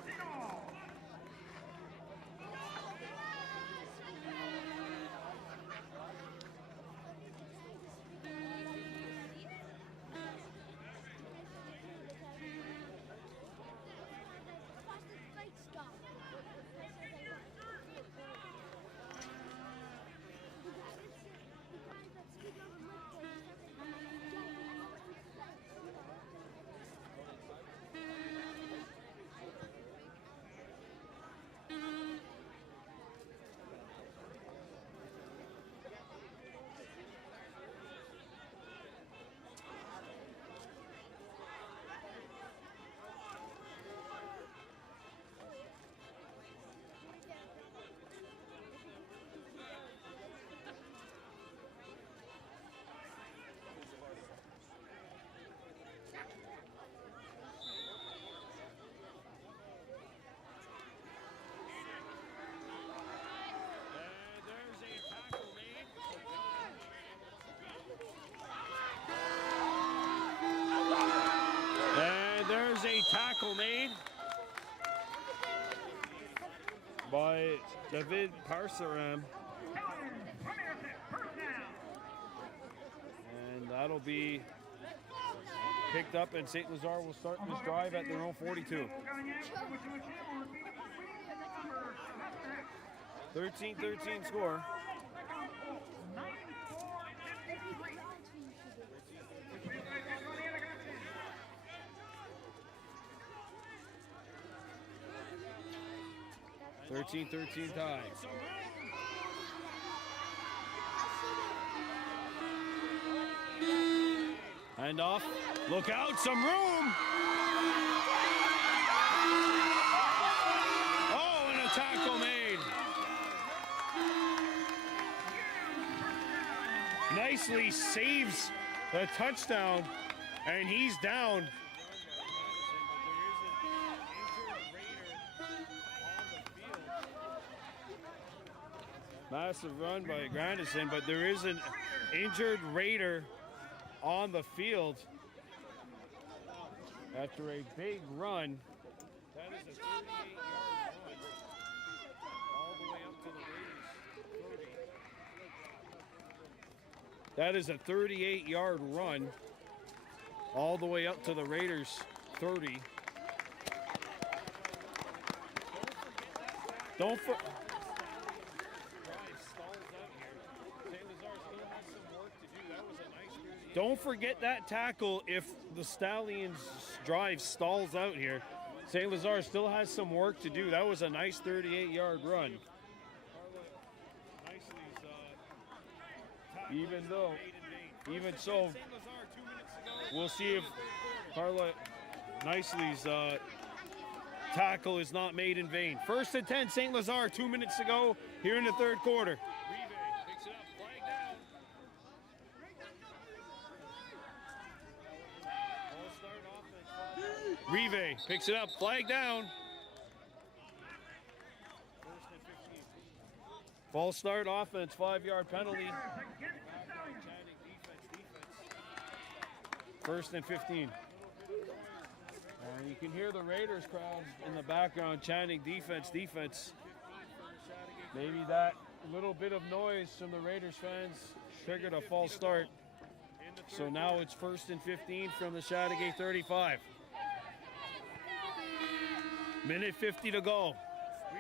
There's a tackle made by David Parsaram. And that'll be picked up, and St. Lazare will start this drive at their own 42. 13-13 score. (13-13) tie. Hand off. Look out, some room. Oh, and a tackle made. Nicely saves the touchdown, and he's down. Massive run by Grandison, but there is an injured Raider on the field after a big run. That is a 38-yard run all the way up to the Raiders' 30. That is a 38-yard run all the way up to the Raiders' 30. Don't forget. Don't forget that tackle if the Stallions drive stalls out here. St. Lazare still has some work to do. That was a nice 38-yard run. Even so, we'll see if Carla Nicely's tackle is not made in vain. 1st and 10, St. Lazare, 2 minutes to go here in the third quarter. Rive picks it up, flag down. False start offense, 5-yard penalty. 1st and 15. And you can hear the Raiders crowd in the background chanting defense, defense. Maybe that little bit of noise from the Raiders fans triggered a false start. So now it's 1st and 15 from the Chateauguay 35. Minute 50 to go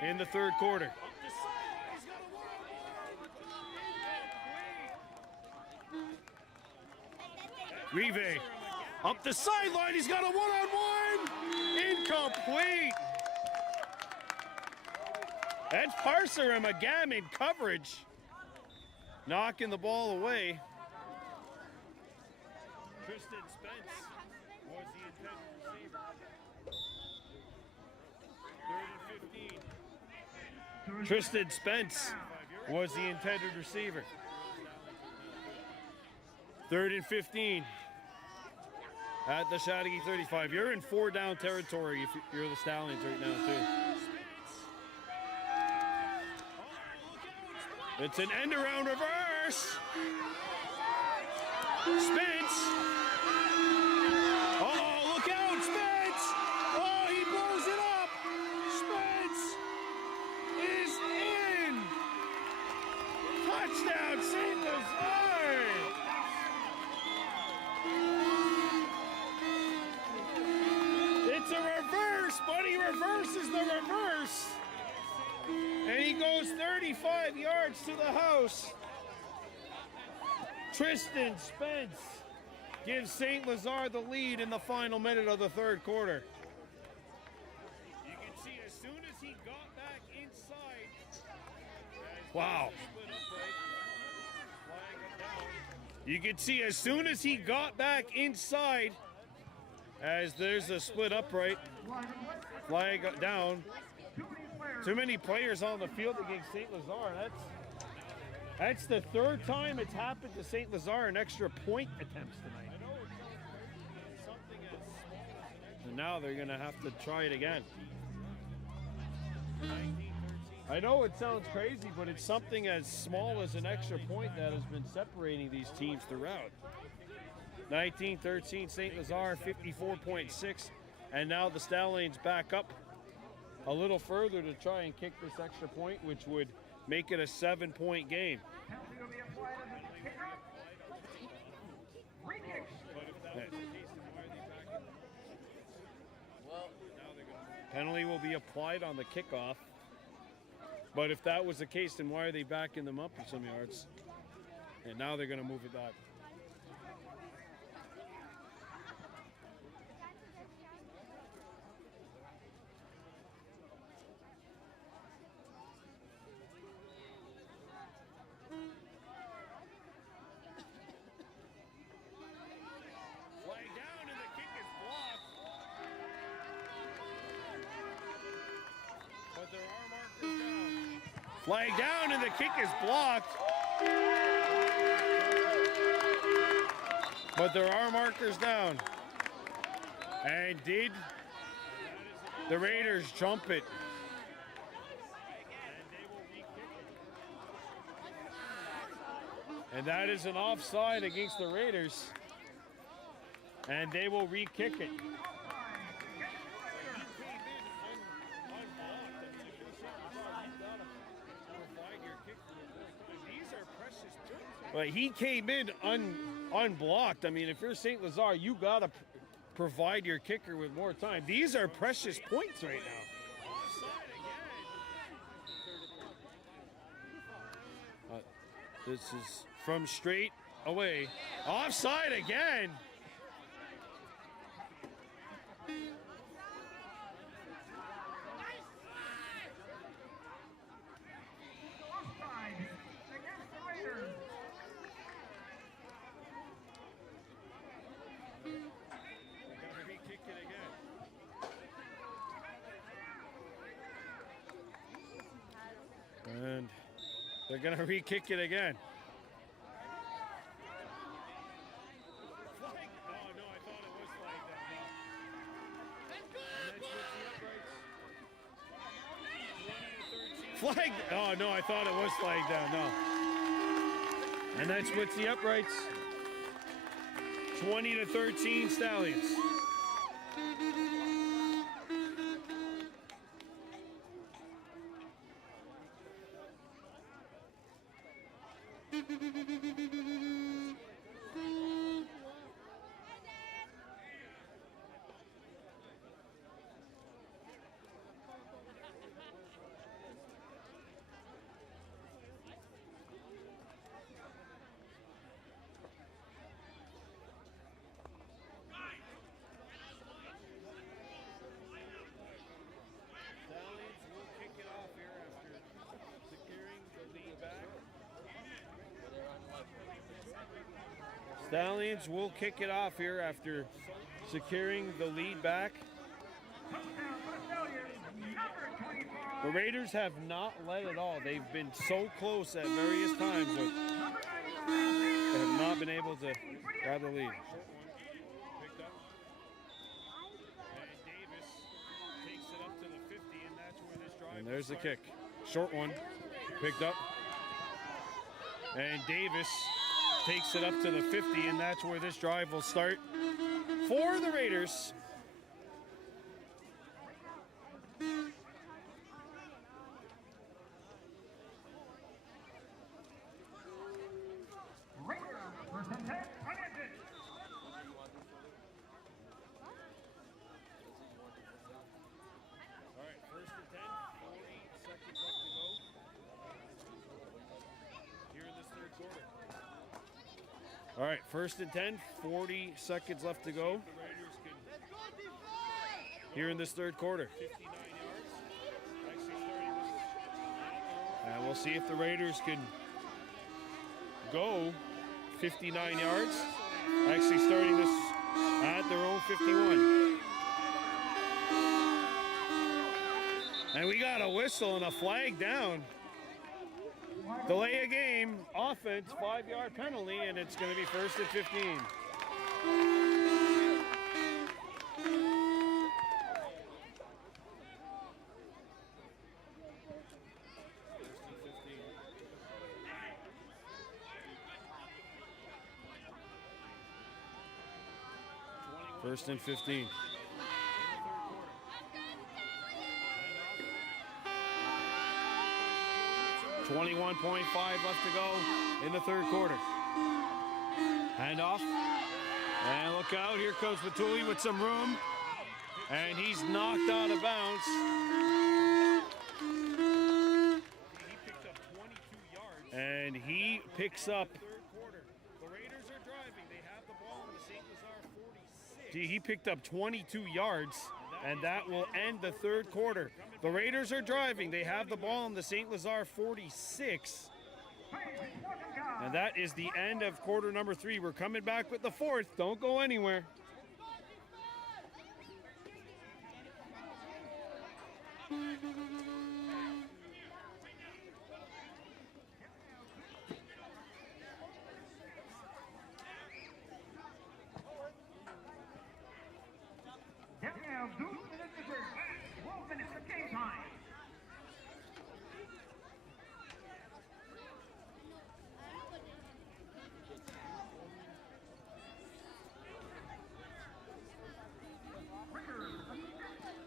in the third quarter. Rive up the sideline, he's got a one-on-one, incomplete. That's Parser and McGam in coverage, knocking the ball away. Tristan Spence was the intended receiver. 3rd and 15. Tristan Spence was the intended receiver. 3rd and 15 at the Chateauguay 35. You're in 4-down territory if you're the Stallions right now, too. It's an end-around reverse. Spence. Oh, look out, Spence. Oh, he blows it up. Spence is in. Touchdown, St. Lazare. It's a reverse, but he reverses the reverse. And he goes 35 yards to the house. Tristan Spence gives St. Lazare the lead in the final minute of the third quarter. You can see as soon as he got back inside. Wow. You can see as soon as he got back inside, as there's a split upright, flag down. Too many players on the field against St. Lazare. That's the 3rd time it's happened to St. Lazare in extra point attempts tonight. And now they're going to have to try it again. I know it sounds crazy, but it's something as small as an extra point that has been separating these teams throughout. 19-13, St. Lazare, 54.6. And now the Stallions back up a little further to try and kick this extra point, which would make it a 7-point game. Penalty will be applied on the kickoff. But if that was the case, then why are they backing them up for some yards? And now they're going to move it back. Flag down and the kick is blocked. But there are markers down. And did the Raiders jump it? And that is an offside against the Raiders. And they will re-kick it. But he came in unblocked. I mean, if you're St. Lazare, you got to provide your kicker with more time. These are precious points right now. This is from straight away. Offside again. Offside against the Raiders. Gotta re-kick it again. And they're gonna re-kick it again. Flag. Oh no, I thought it was flagged down. And that's with the uprights. 20 to 13. Flag. Oh no, I thought it was flagged down. No. And that's with the uprights. 20 to 13 Stallions. Stallions will kick it off here after securing the lead back. Stallions will kick it off here after securing the lead back. Touchdown for the Stallions. Number 25. The Raiders have not led at all. They've been so close at various times, but Number 99. they have not been able to grab the lead. Picked up. And Davis takes it up to the 50, and that's where this drive. And there's the kick. Short one. Picked up. And Davis takes it up to the 50, and that's where this drive will start for the Raiders. Raiders first and 10. Connected. All right, first and 10, 40 seconds left to go here in this third quarter. All right, first and 10, 40 seconds left to go The Raiders can here in this third quarter. 59 yards. Actually starting this. And we'll see if the Raiders can go 59 yards. Actually starting this at their own 51. And we got a whistle and a flag down. Delay a game, offense, 5-yard penalty, and it's going to be first and 15. First and 15. 21.5 left to go in the third quarter. Handoff. And look out, here comes Patuli with some room. And he's knocked out of bounds. He picked up 22 yards. And he picks up, Third quarter. The Raiders are driving. They have the ball in the St. Lazare 46. he picked up 22 yards. And that will end the third quarter. The Raiders are driving. They have the ball in the St. Lazare 46. And that is the end of quarter number 3. We're coming back with the fourth. Don't go anywhere. Get now, 2 minutes to go. 12 minutes of game time. Raiders,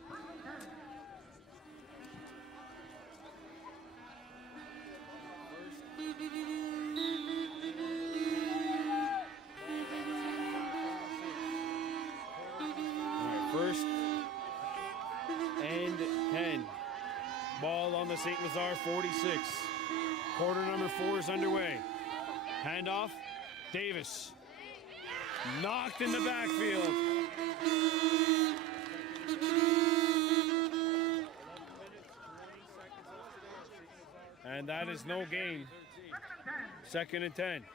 first and 10. First and 10. Ball on the St. Lazare 46. Quarter number 4 is underway. Handoff. Davis. Knocked in the backfield. And that is no gain. 2nd and 10.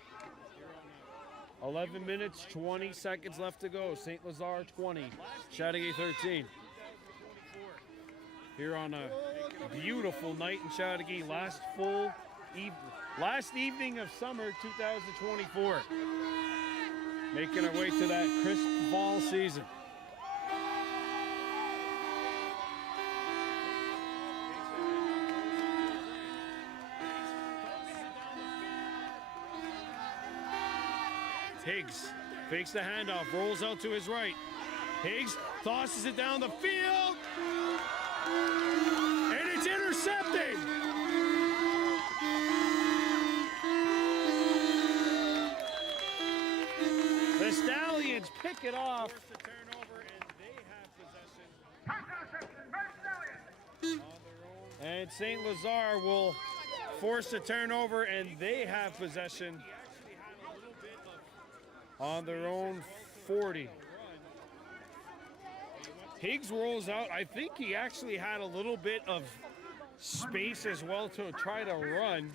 11 minutes, 20 seconds left to go. St. Lazare 20, Chateauguay 13. Here on a beautiful night in Chateauguay, last evening of summer 2024. Making our way to that crisp fall season. Higgs fakes the handoff, rolls out to his right. Higgs tosses it down the field, and it's intercepted. The Stallions pick it off. Forced a turnover, and they have possession Pass interception by Stallions. on their own. And St. Lazare will force a turnover, and they have possession Actually had a little bit of on their own 40. Higgs rolls out. I think he actually had a little bit of space as well to try to run.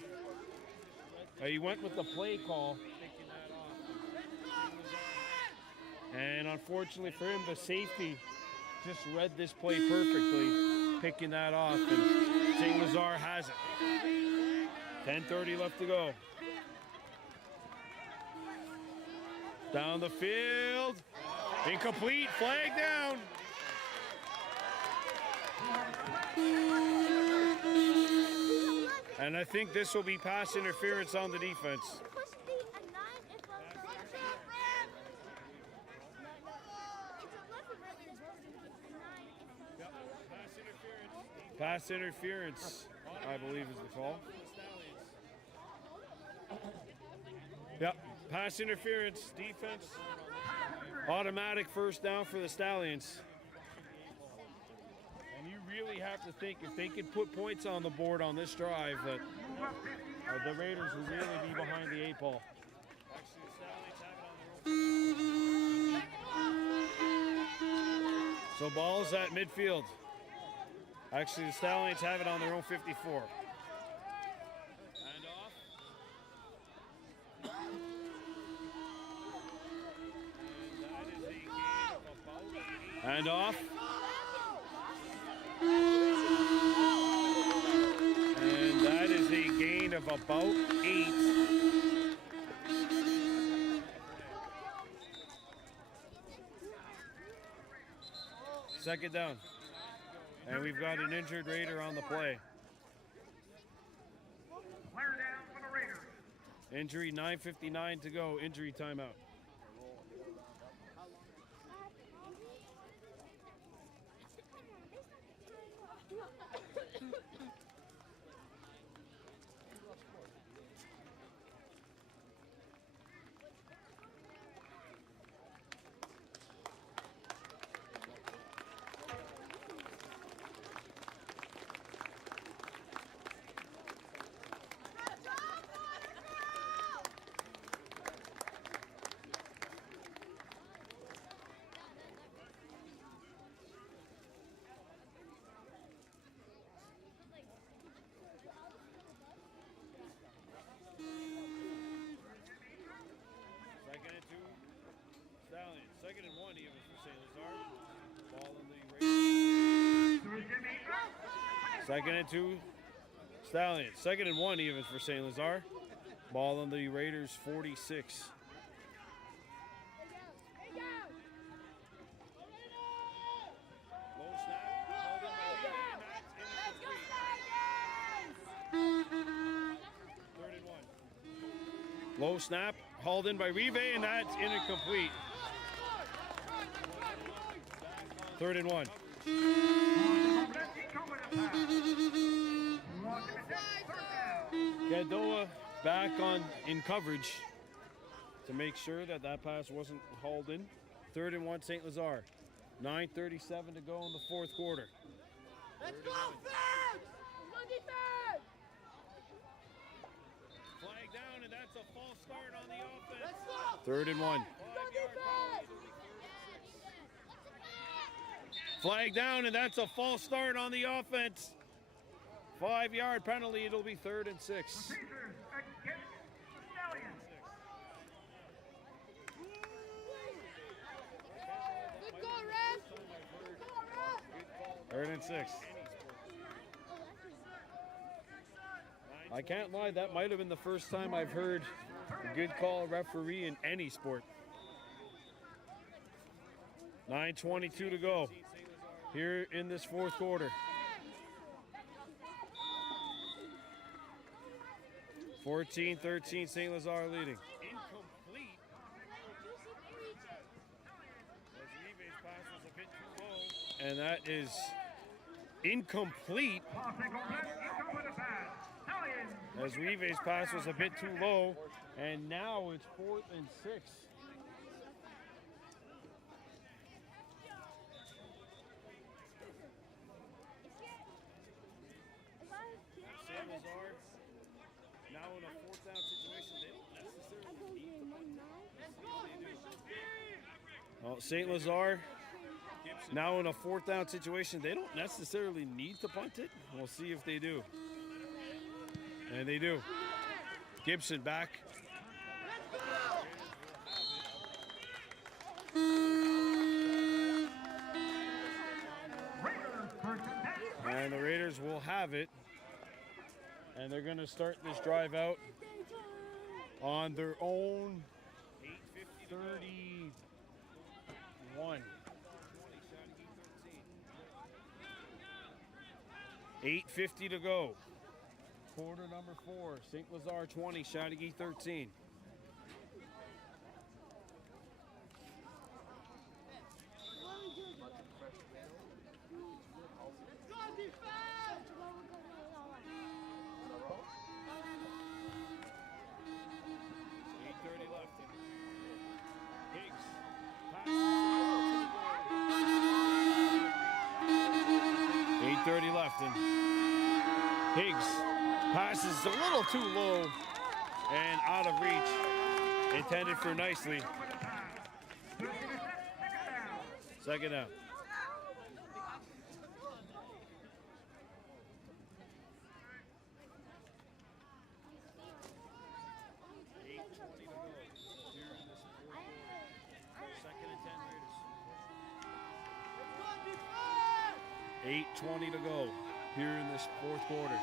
He went with the play call. And unfortunately for him, the safety just read this play perfectly, picking that off, and St. Lazare has it. 10:30 left to go. Down the field, incomplete, flag down. And I think this will be pass interference on the defense. Pass interference, I believe is the call. Yep, pass interference, defense, automatic first down for the Stallions. And you really have to think if they can put points on the board on this drive that the Raiders will really be behind the 8 ball. So ball's at midfield. Actually, the Stallions have it on their own 54. Hand off. And that is a gain of about 8. Second down. And we've got an injured Raider on the play. Player down for the Raiders. Injury, 9:59 to go. Injury timeout. Second and 2, Stallions. Second and 1 even for St. Lazare. Ball in the Raiders. Second and 2, Stallions. Second and 1 even for St. Lazare. Ball on the Raiders 46. Low snap. Held in by Reed, and that's incomplete. 3rd and 1. Low snap, hauled in by Rive, and that's incomplete. 3rd and 1. Gadoa back in coverage to make sure that that pass wasn't hauled in. 3rd and 1, St. Lazare. 9:37 to go in the 4th quarter. Let's go, fans! Flag down, and that's a a false start on the offense. 3rd and 1. 5-yard penalty. Flag down, and that's a false start on the offense. 5-yard penalty. It'll be 3rd and 6. Pacers against the Stallions. Good call, Red. 3rd and 6. I can't lie, that might have been the first time I've heard a good call referee in any sport. 9:22 to go here in this 4th quarter. 14-13, St. Lazare leading. Incomplete. Lazari's pass was a bit too low. And that is incomplete. As Weave's pass was a bit too low, and now it's 4th and 6. St. Lazare now in a 4th down situation. They don't necessarily need to. Well, St. Lazare now in a 4th down situation. They don't necessarily need to punt it. We'll see if they do. And they do. Gibson back. And the Raiders will have it. And they're going to start this drive out on their own 31. 8:50 to go. Quarter number 4, St. Lazare 20, Chateauguay 13. Higgs passes a little too low and out of reach. Intended for nicely. 2nd down. .20 to go here in this 4th quarter.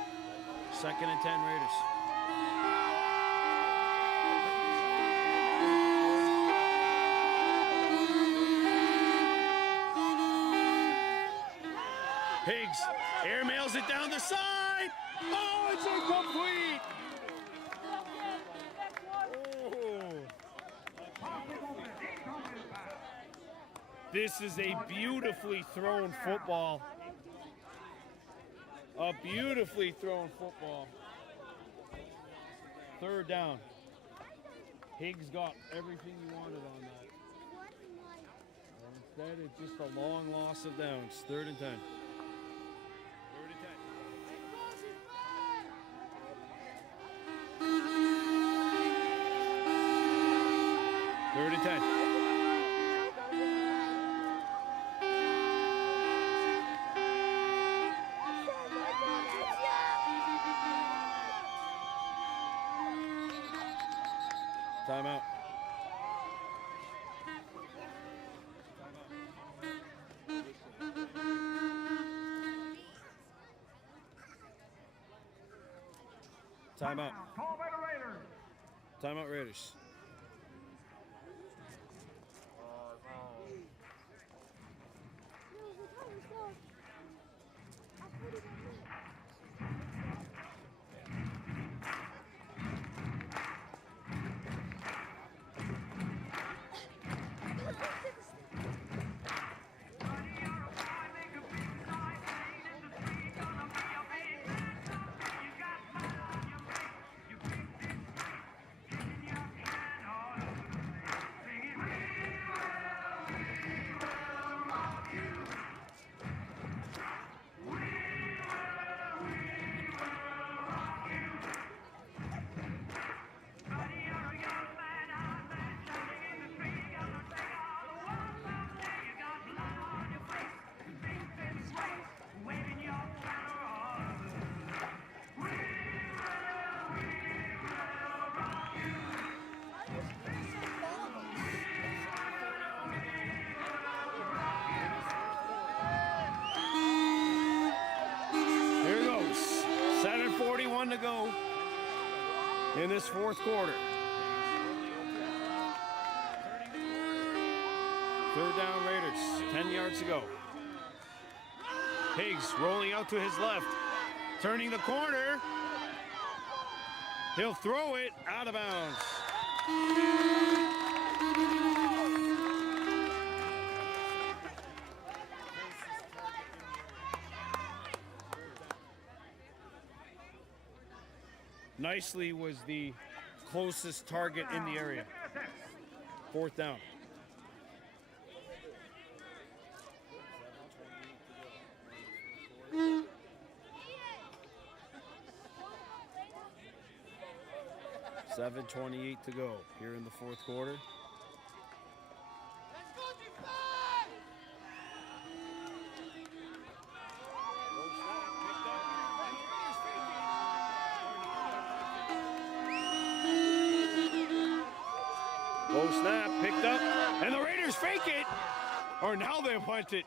2nd and 10 Raiders. Higgs airmails it down the side. Oh, it's incomplete. Oh. This is a beautifully thrown football. A beautifully thrown football. 3rd down. Higgs got everything you wanted on that. And instead, it's just a long loss of downs. 3rd and 10. 3rd and 10. 3rd and 10. Timeout. Timeout. Call by the Raiders. Timeout Raiders. in this fourth quarter. Third down Raiders, 10 yards to go. Higgs rolling out to his left, turning the corner. He'll throw it out of bounds. Nicely was the closest target in the area. Fourth down. .7:28 to go here in the fourth quarter. Low snap, picked up, and the Raiders fake it. Or now they punt it.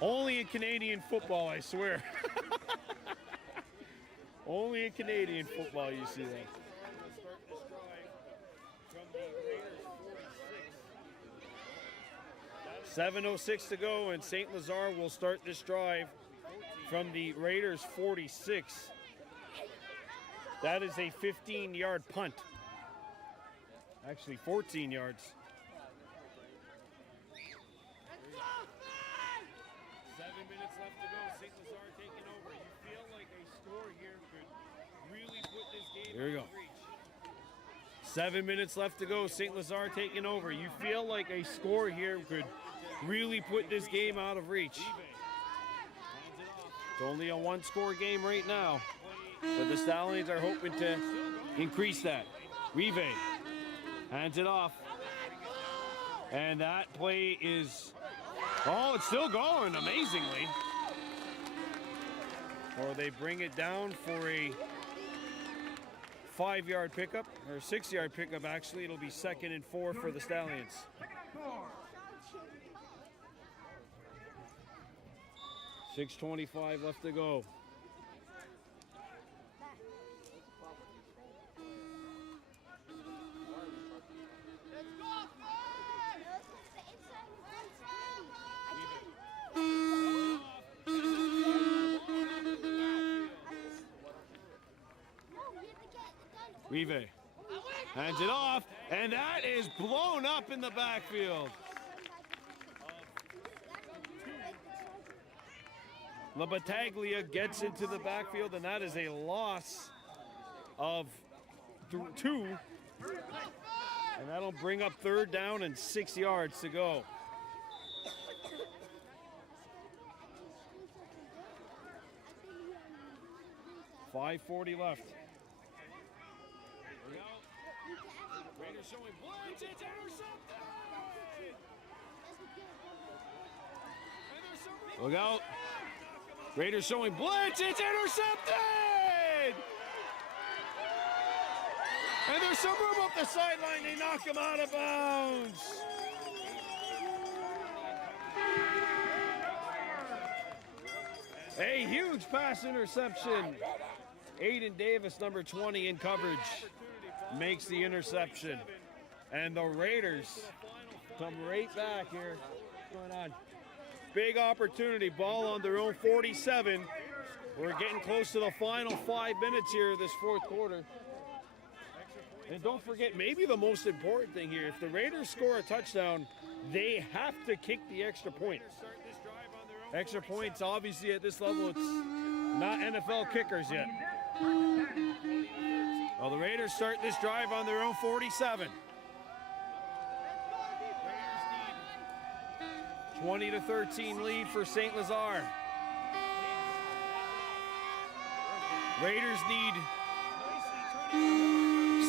Only in Canadian football, I swear. Only in Canadian football you see that. 7:06 to go, and St. Lazare will start this drive from the Raiders 46. That is a 15-yard punt. Actually, 14 yards. 7 minutes left to go. St. Lazare taking over. You feel like a score here could really put this game out of reach. 7 minutes left to go. St. Lazare taking over. You feel like a score here could really put this game out of reach. It's only a one-score game right now, but the Stallions are hoping to increase that. Rive hands it off, and that play is, oh, it's still going amazingly. Or they bring it down for a 5-yard pickup, or 6-yard pickup actually. It'll be 2nd and 4 for the Stallions. 6:25 left to go. Rive hands it off, and that is blown up in the backfield. Labataglia gets into the backfield, and that is a loss of 2. And that'll bring up 3rd down and 6 yards to go. .540 left. Raiders showing blitz, it's intercepted! Look out. Raiders showing blitz, it's intercepted! And there's some room up the sideline, they knock him out of bounds. A huge pass interception. Aiden Davis, number 20 in coverage, makes the interception. And the Raiders come right back here. What's going on? Big opportunity, ball on their own 47. We're getting close to the final 5 minutes here of this fourth quarter. And don't forget, maybe the most important thing here, if the Raiders score a touchdown, they have to kick the extra point. Extra points, obviously, at this level, it's not NFL kickers yet. Well, the Raiders start this drive on their own 47. 20-13 lead for St. Lazare. Raiders need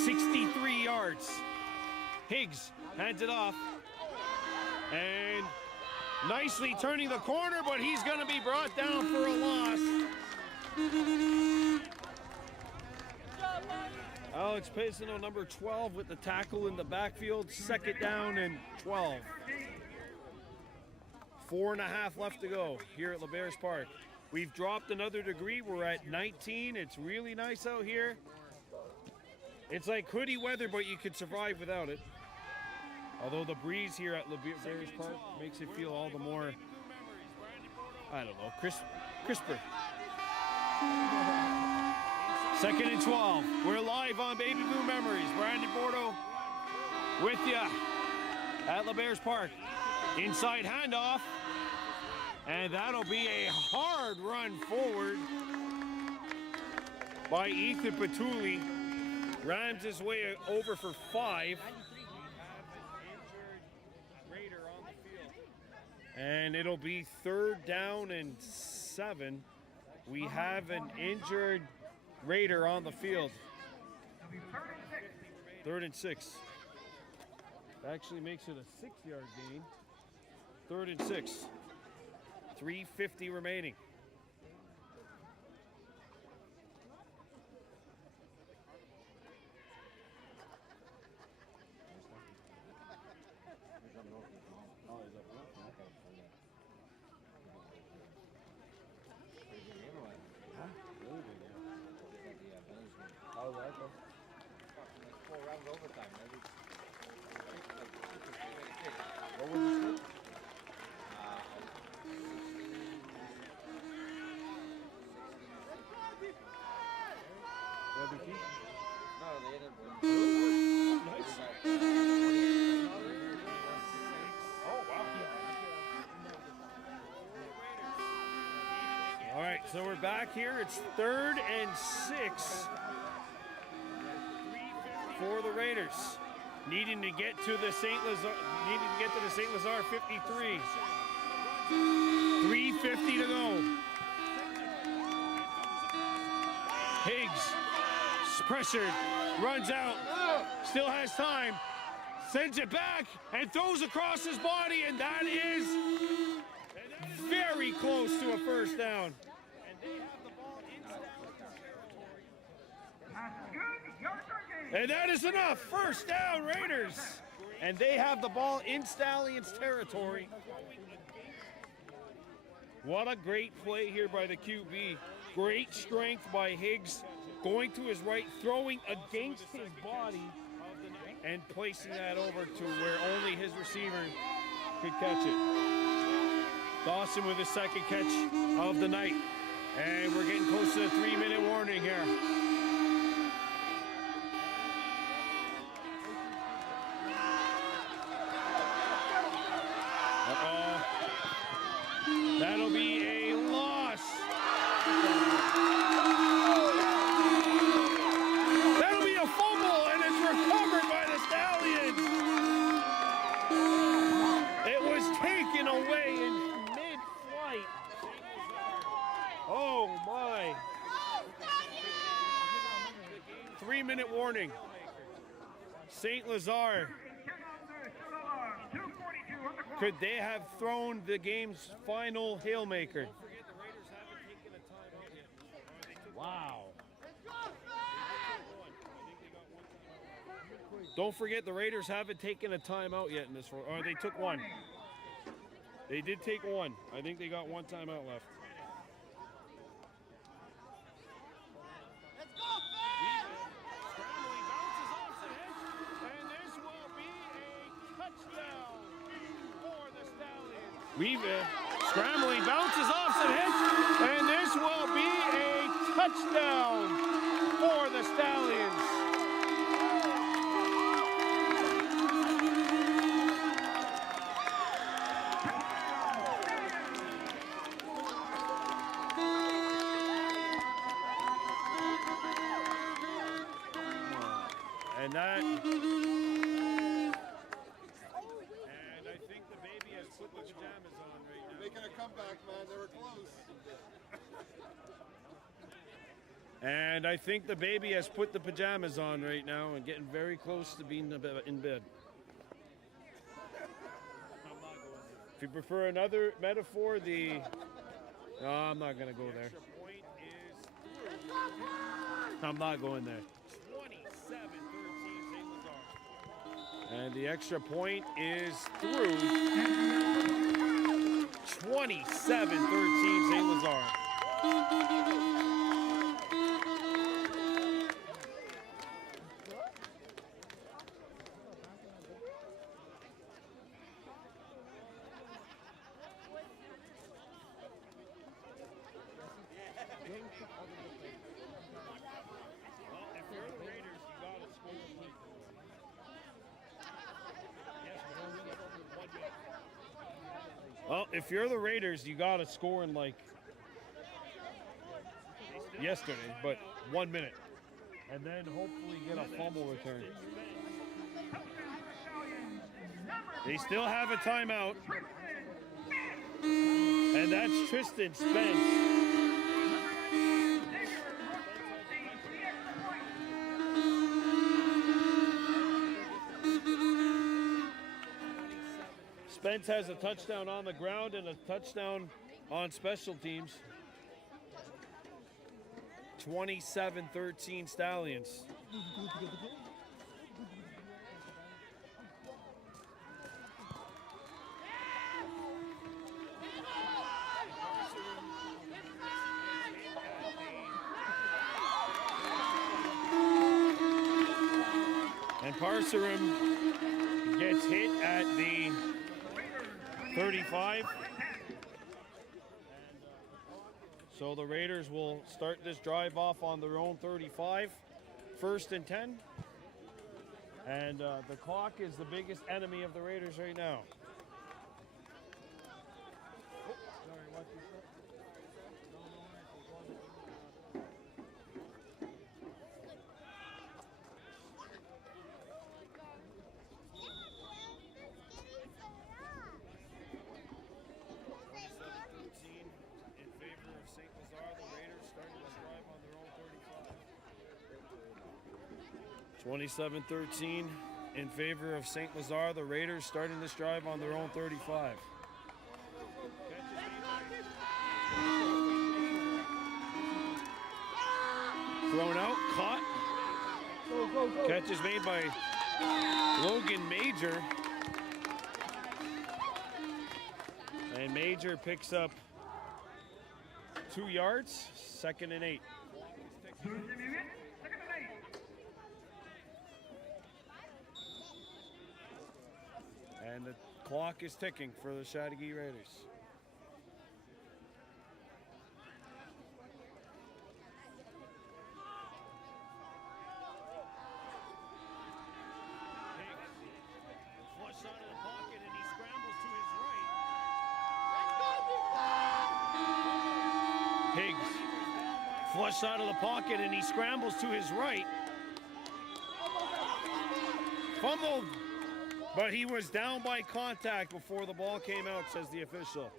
63 yards. Higgs hands it off. And nicely turning the corner, but he's going to be brought down for a loss. Alex Pesano, number 12, with the tackle in the backfield. 2nd down and 12. 4.5 left to go here at LeBears Park. We've dropped another degree. We're at 19. It's really nice out here. It's like hoodie weather, but you can survive without it. Although the breeze here at Lazare Park makes it feel all the more, I don't know, crisper. 2nd and 12. We're live on Baby Blue Memories. Brandon Bordeaux with ya at Lazare Park. Inside handoff. And that'll be a hard run forward by Ethan Patulli. Rams his way over for 5. And it'll be 3rd down and 7. We have an injured Raider on the field. 3rd and 6. Actually makes it a 6-yard gain. 3rd and 6. 3:50 remaining. All right, so we're back here. It's 3rd and 6 for the Raiders. Needing to get to the St. Lazare 53. 3:50 to go. Higgs, pressured, runs out, still has time, sends it back and throws across his body, and that is very close to a 1st down. And that is enough. 1st down, Raiders. And they have the ball in Stallions territory. What a great play here by the QB. Great strength by Higgs, going to his right, throwing against his body, and placing that over to where only his receiver could catch it. Dawson with his 2nd catch of the night. And we're getting close to the 3-minute warning here. That'll be a loss. That'll be a fumble, and it's recovered by the Stallions. It was taken away in mid-flight. Oh my. 3-minute warning. St. Lazare. Could they have thrown the game's final Hailmaker? Wow. Don't forget the Raiders haven't taken a timeout yet in this one. Or they took one. They did take one. I think they got one timeout left. Scrambling bounces off some hits, and this will be a touchdown for the Stallions. And that. And I think the baby has put the pajamas on right now and getting very close to being in bed. If you prefer another metaphor, no, I'm not going to go there. I'm not going there. 27-13 And the extra point is through. 27-13 St. Lazare. Well, if you're the Raiders, you got to score in like yesterday, but 1 minute. And then hopefully get a fumble return. They still have a timeout. And that's Tristan Spence. Spence has a touchdown on the ground and a touchdown on special teams. 27-13 Stallions. And Parcerum gets hit at the 35. So the Raiders will start this drive off on their own 35. 1st and 10. And the clock is the biggest enemy of the Raiders right now. In favor of St. Lazare, the Raiders starting this drive on their own 35. 27-13 in favor of St. Lazare, the Raiders starting this drive on their own 35. Thrown out, caught. Catch is made by Logan Major. And Major picks up 2 yards, 2nd and 8. And the clock is ticking for the Chateauguay Raiders. Flush out of the pocket and he scrambles to his right. Higgs flush out of the pocket and he scrambles to his right. Fumbled, but he was down by contact before the ball came out, says the official.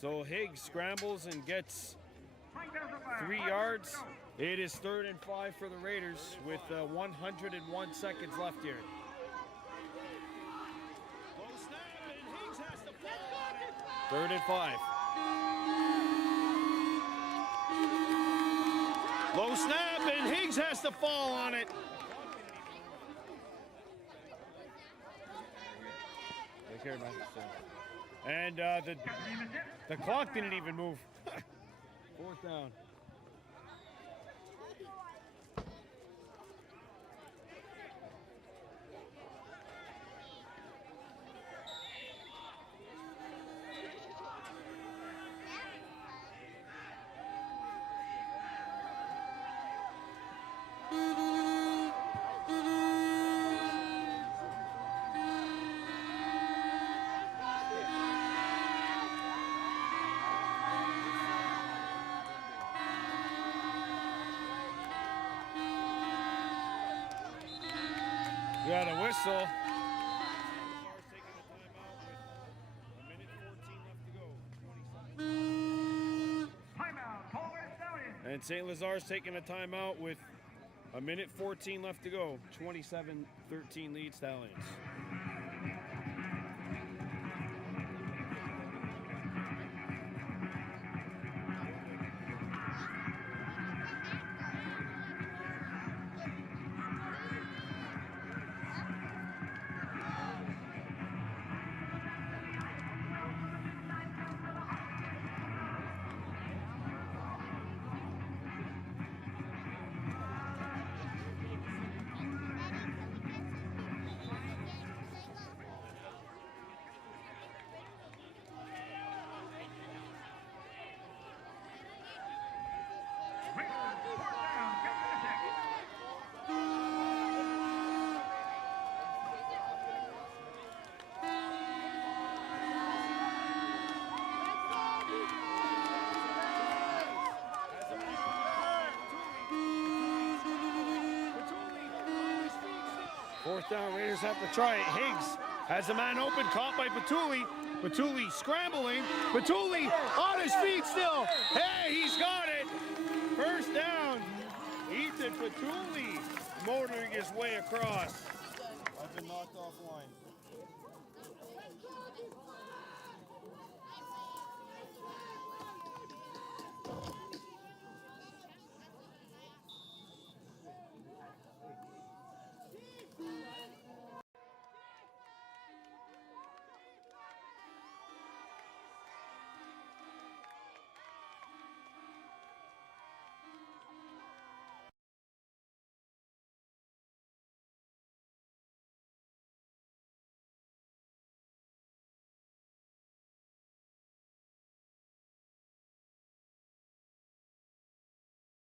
So Higgs scrambles and gets 3 yards. So Higgs scrambles and gets 3 yards. It is 3rd and 5 for the Raiders with 101 seconds left here. Low snap and Higgs has to fall on it. 3rd and 5. Low snap and Higgs has to fall on it. Take care, man. And the clock didn't even move. 4th down. Got a whistle. And St. Lazare's taking a timeout with 1:14 left to go. 27-13 lead Stallions. Fourth down, Raiders have to try it. Higgs has a man open, caught by Patuli. Patuli scrambling. Patuli on his feet still. Hey, he's got it. First down. Ethan Patuli motoring his way across. I've been knocked offline.